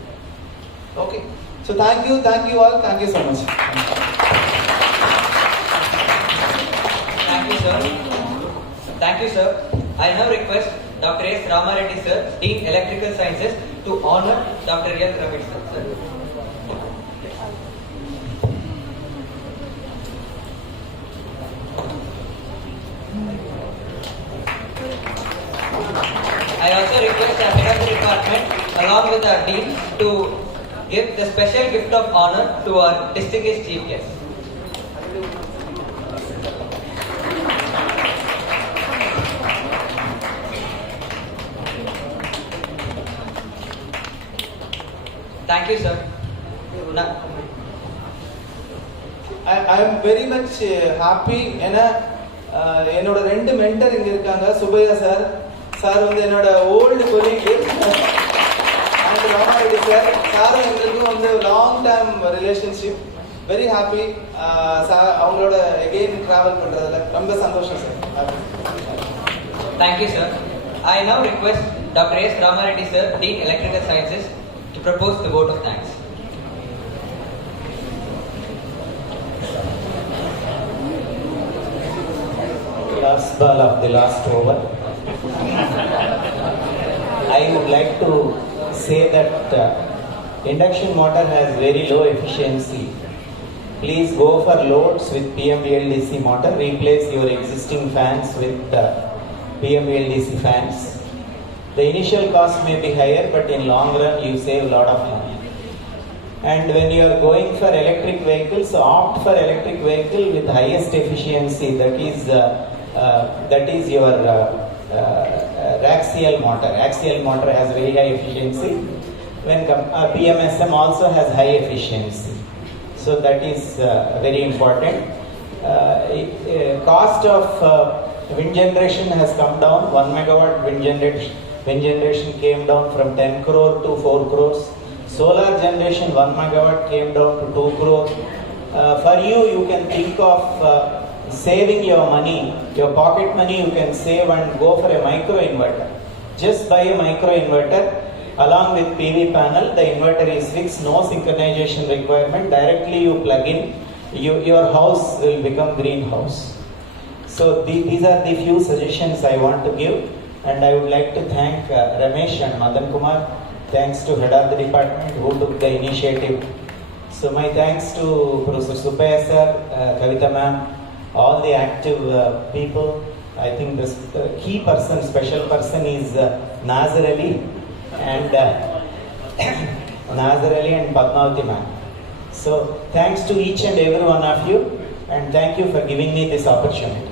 Okay. So thank you all. Thank you so much. Thank you, sir. Thank you, sir. I now request Dr. S. Ramareddy, sir, Dean Electrical Sciences, to honor Dr. L. Ramesh, sir. I also request the head of the department, along with our dean, to give the special gift of honor to our distinguished chief guest. Thank you, sir. I am very much happy. ஏன்னா என்னோட ரெண்டு மென்டர் இங்க இருக்காங்க. சுபையா சார் வந்து என்னோட old colleague, and ராமாரெட்டி சார் சாரும் எங்களுக்கும் வந்து long time relationship. Very happy அவங்களோட எகெயின் டிராவல் பண்றதுல ரொம்ப சந்தோஷம் sir. Thank you, sir. I now request Dr. S. Ramareddy, sir, Dean Electrical Sciences, to propose the vote of thanks. Last ball of the last over. I would like to say that induction motor has very low efficiency. Please go for loads with PMVLDC motor. Replace your existing fans with PMVLDC fans. The initial cost may be higher, but in long run you save a lot of money. And when you are going for electric vehicles, opt for electric vehicle with highest efficiency. That is your axial motor. Axial motor has very high efficiency. When PMSM also has high efficiency. So that is very important. Cost of wind generation has come down. 1 megawatt wind generation came down from 10 crore to 4 crores. Solar generation 1 megawatt came down to 2 crore. For you can think of saving your money, your pocket money you can save and go for a micro inverter. Just buy a micro inverter along with PV panel. The inverter is fixed, no synchronization requirement. Directly you plug in, your house will become greenhouse. So these are the few suggestions I want to give, and I would like to thank Ramesh and Madan Kumar. Thanks to head of the department who took the initiative. So my thanks to Professor Subbaya sir, Kavita ma'am, all the active people. I think the key person, special person is Nazar Ali and Padmavati ma'am. So thanks to each and every one of you, and thank you for giving me this opportunity.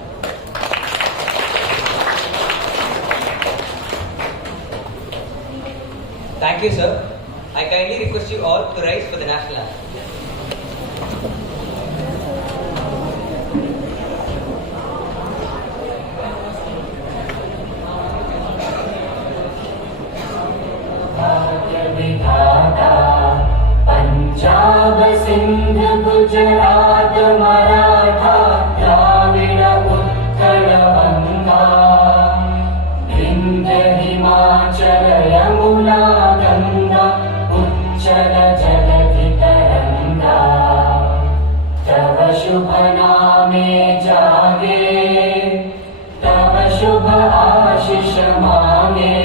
Thank you, sir. I kindly request you all to rise for the national anthem. Punjab Sindh Gujarat Maratha Dravida Utkal Banga Vindhya Himachal Yamuna Ganga उच्चल जलधि तरंगा तव शुभ नामे जागे तव शुभ आशीष मांगे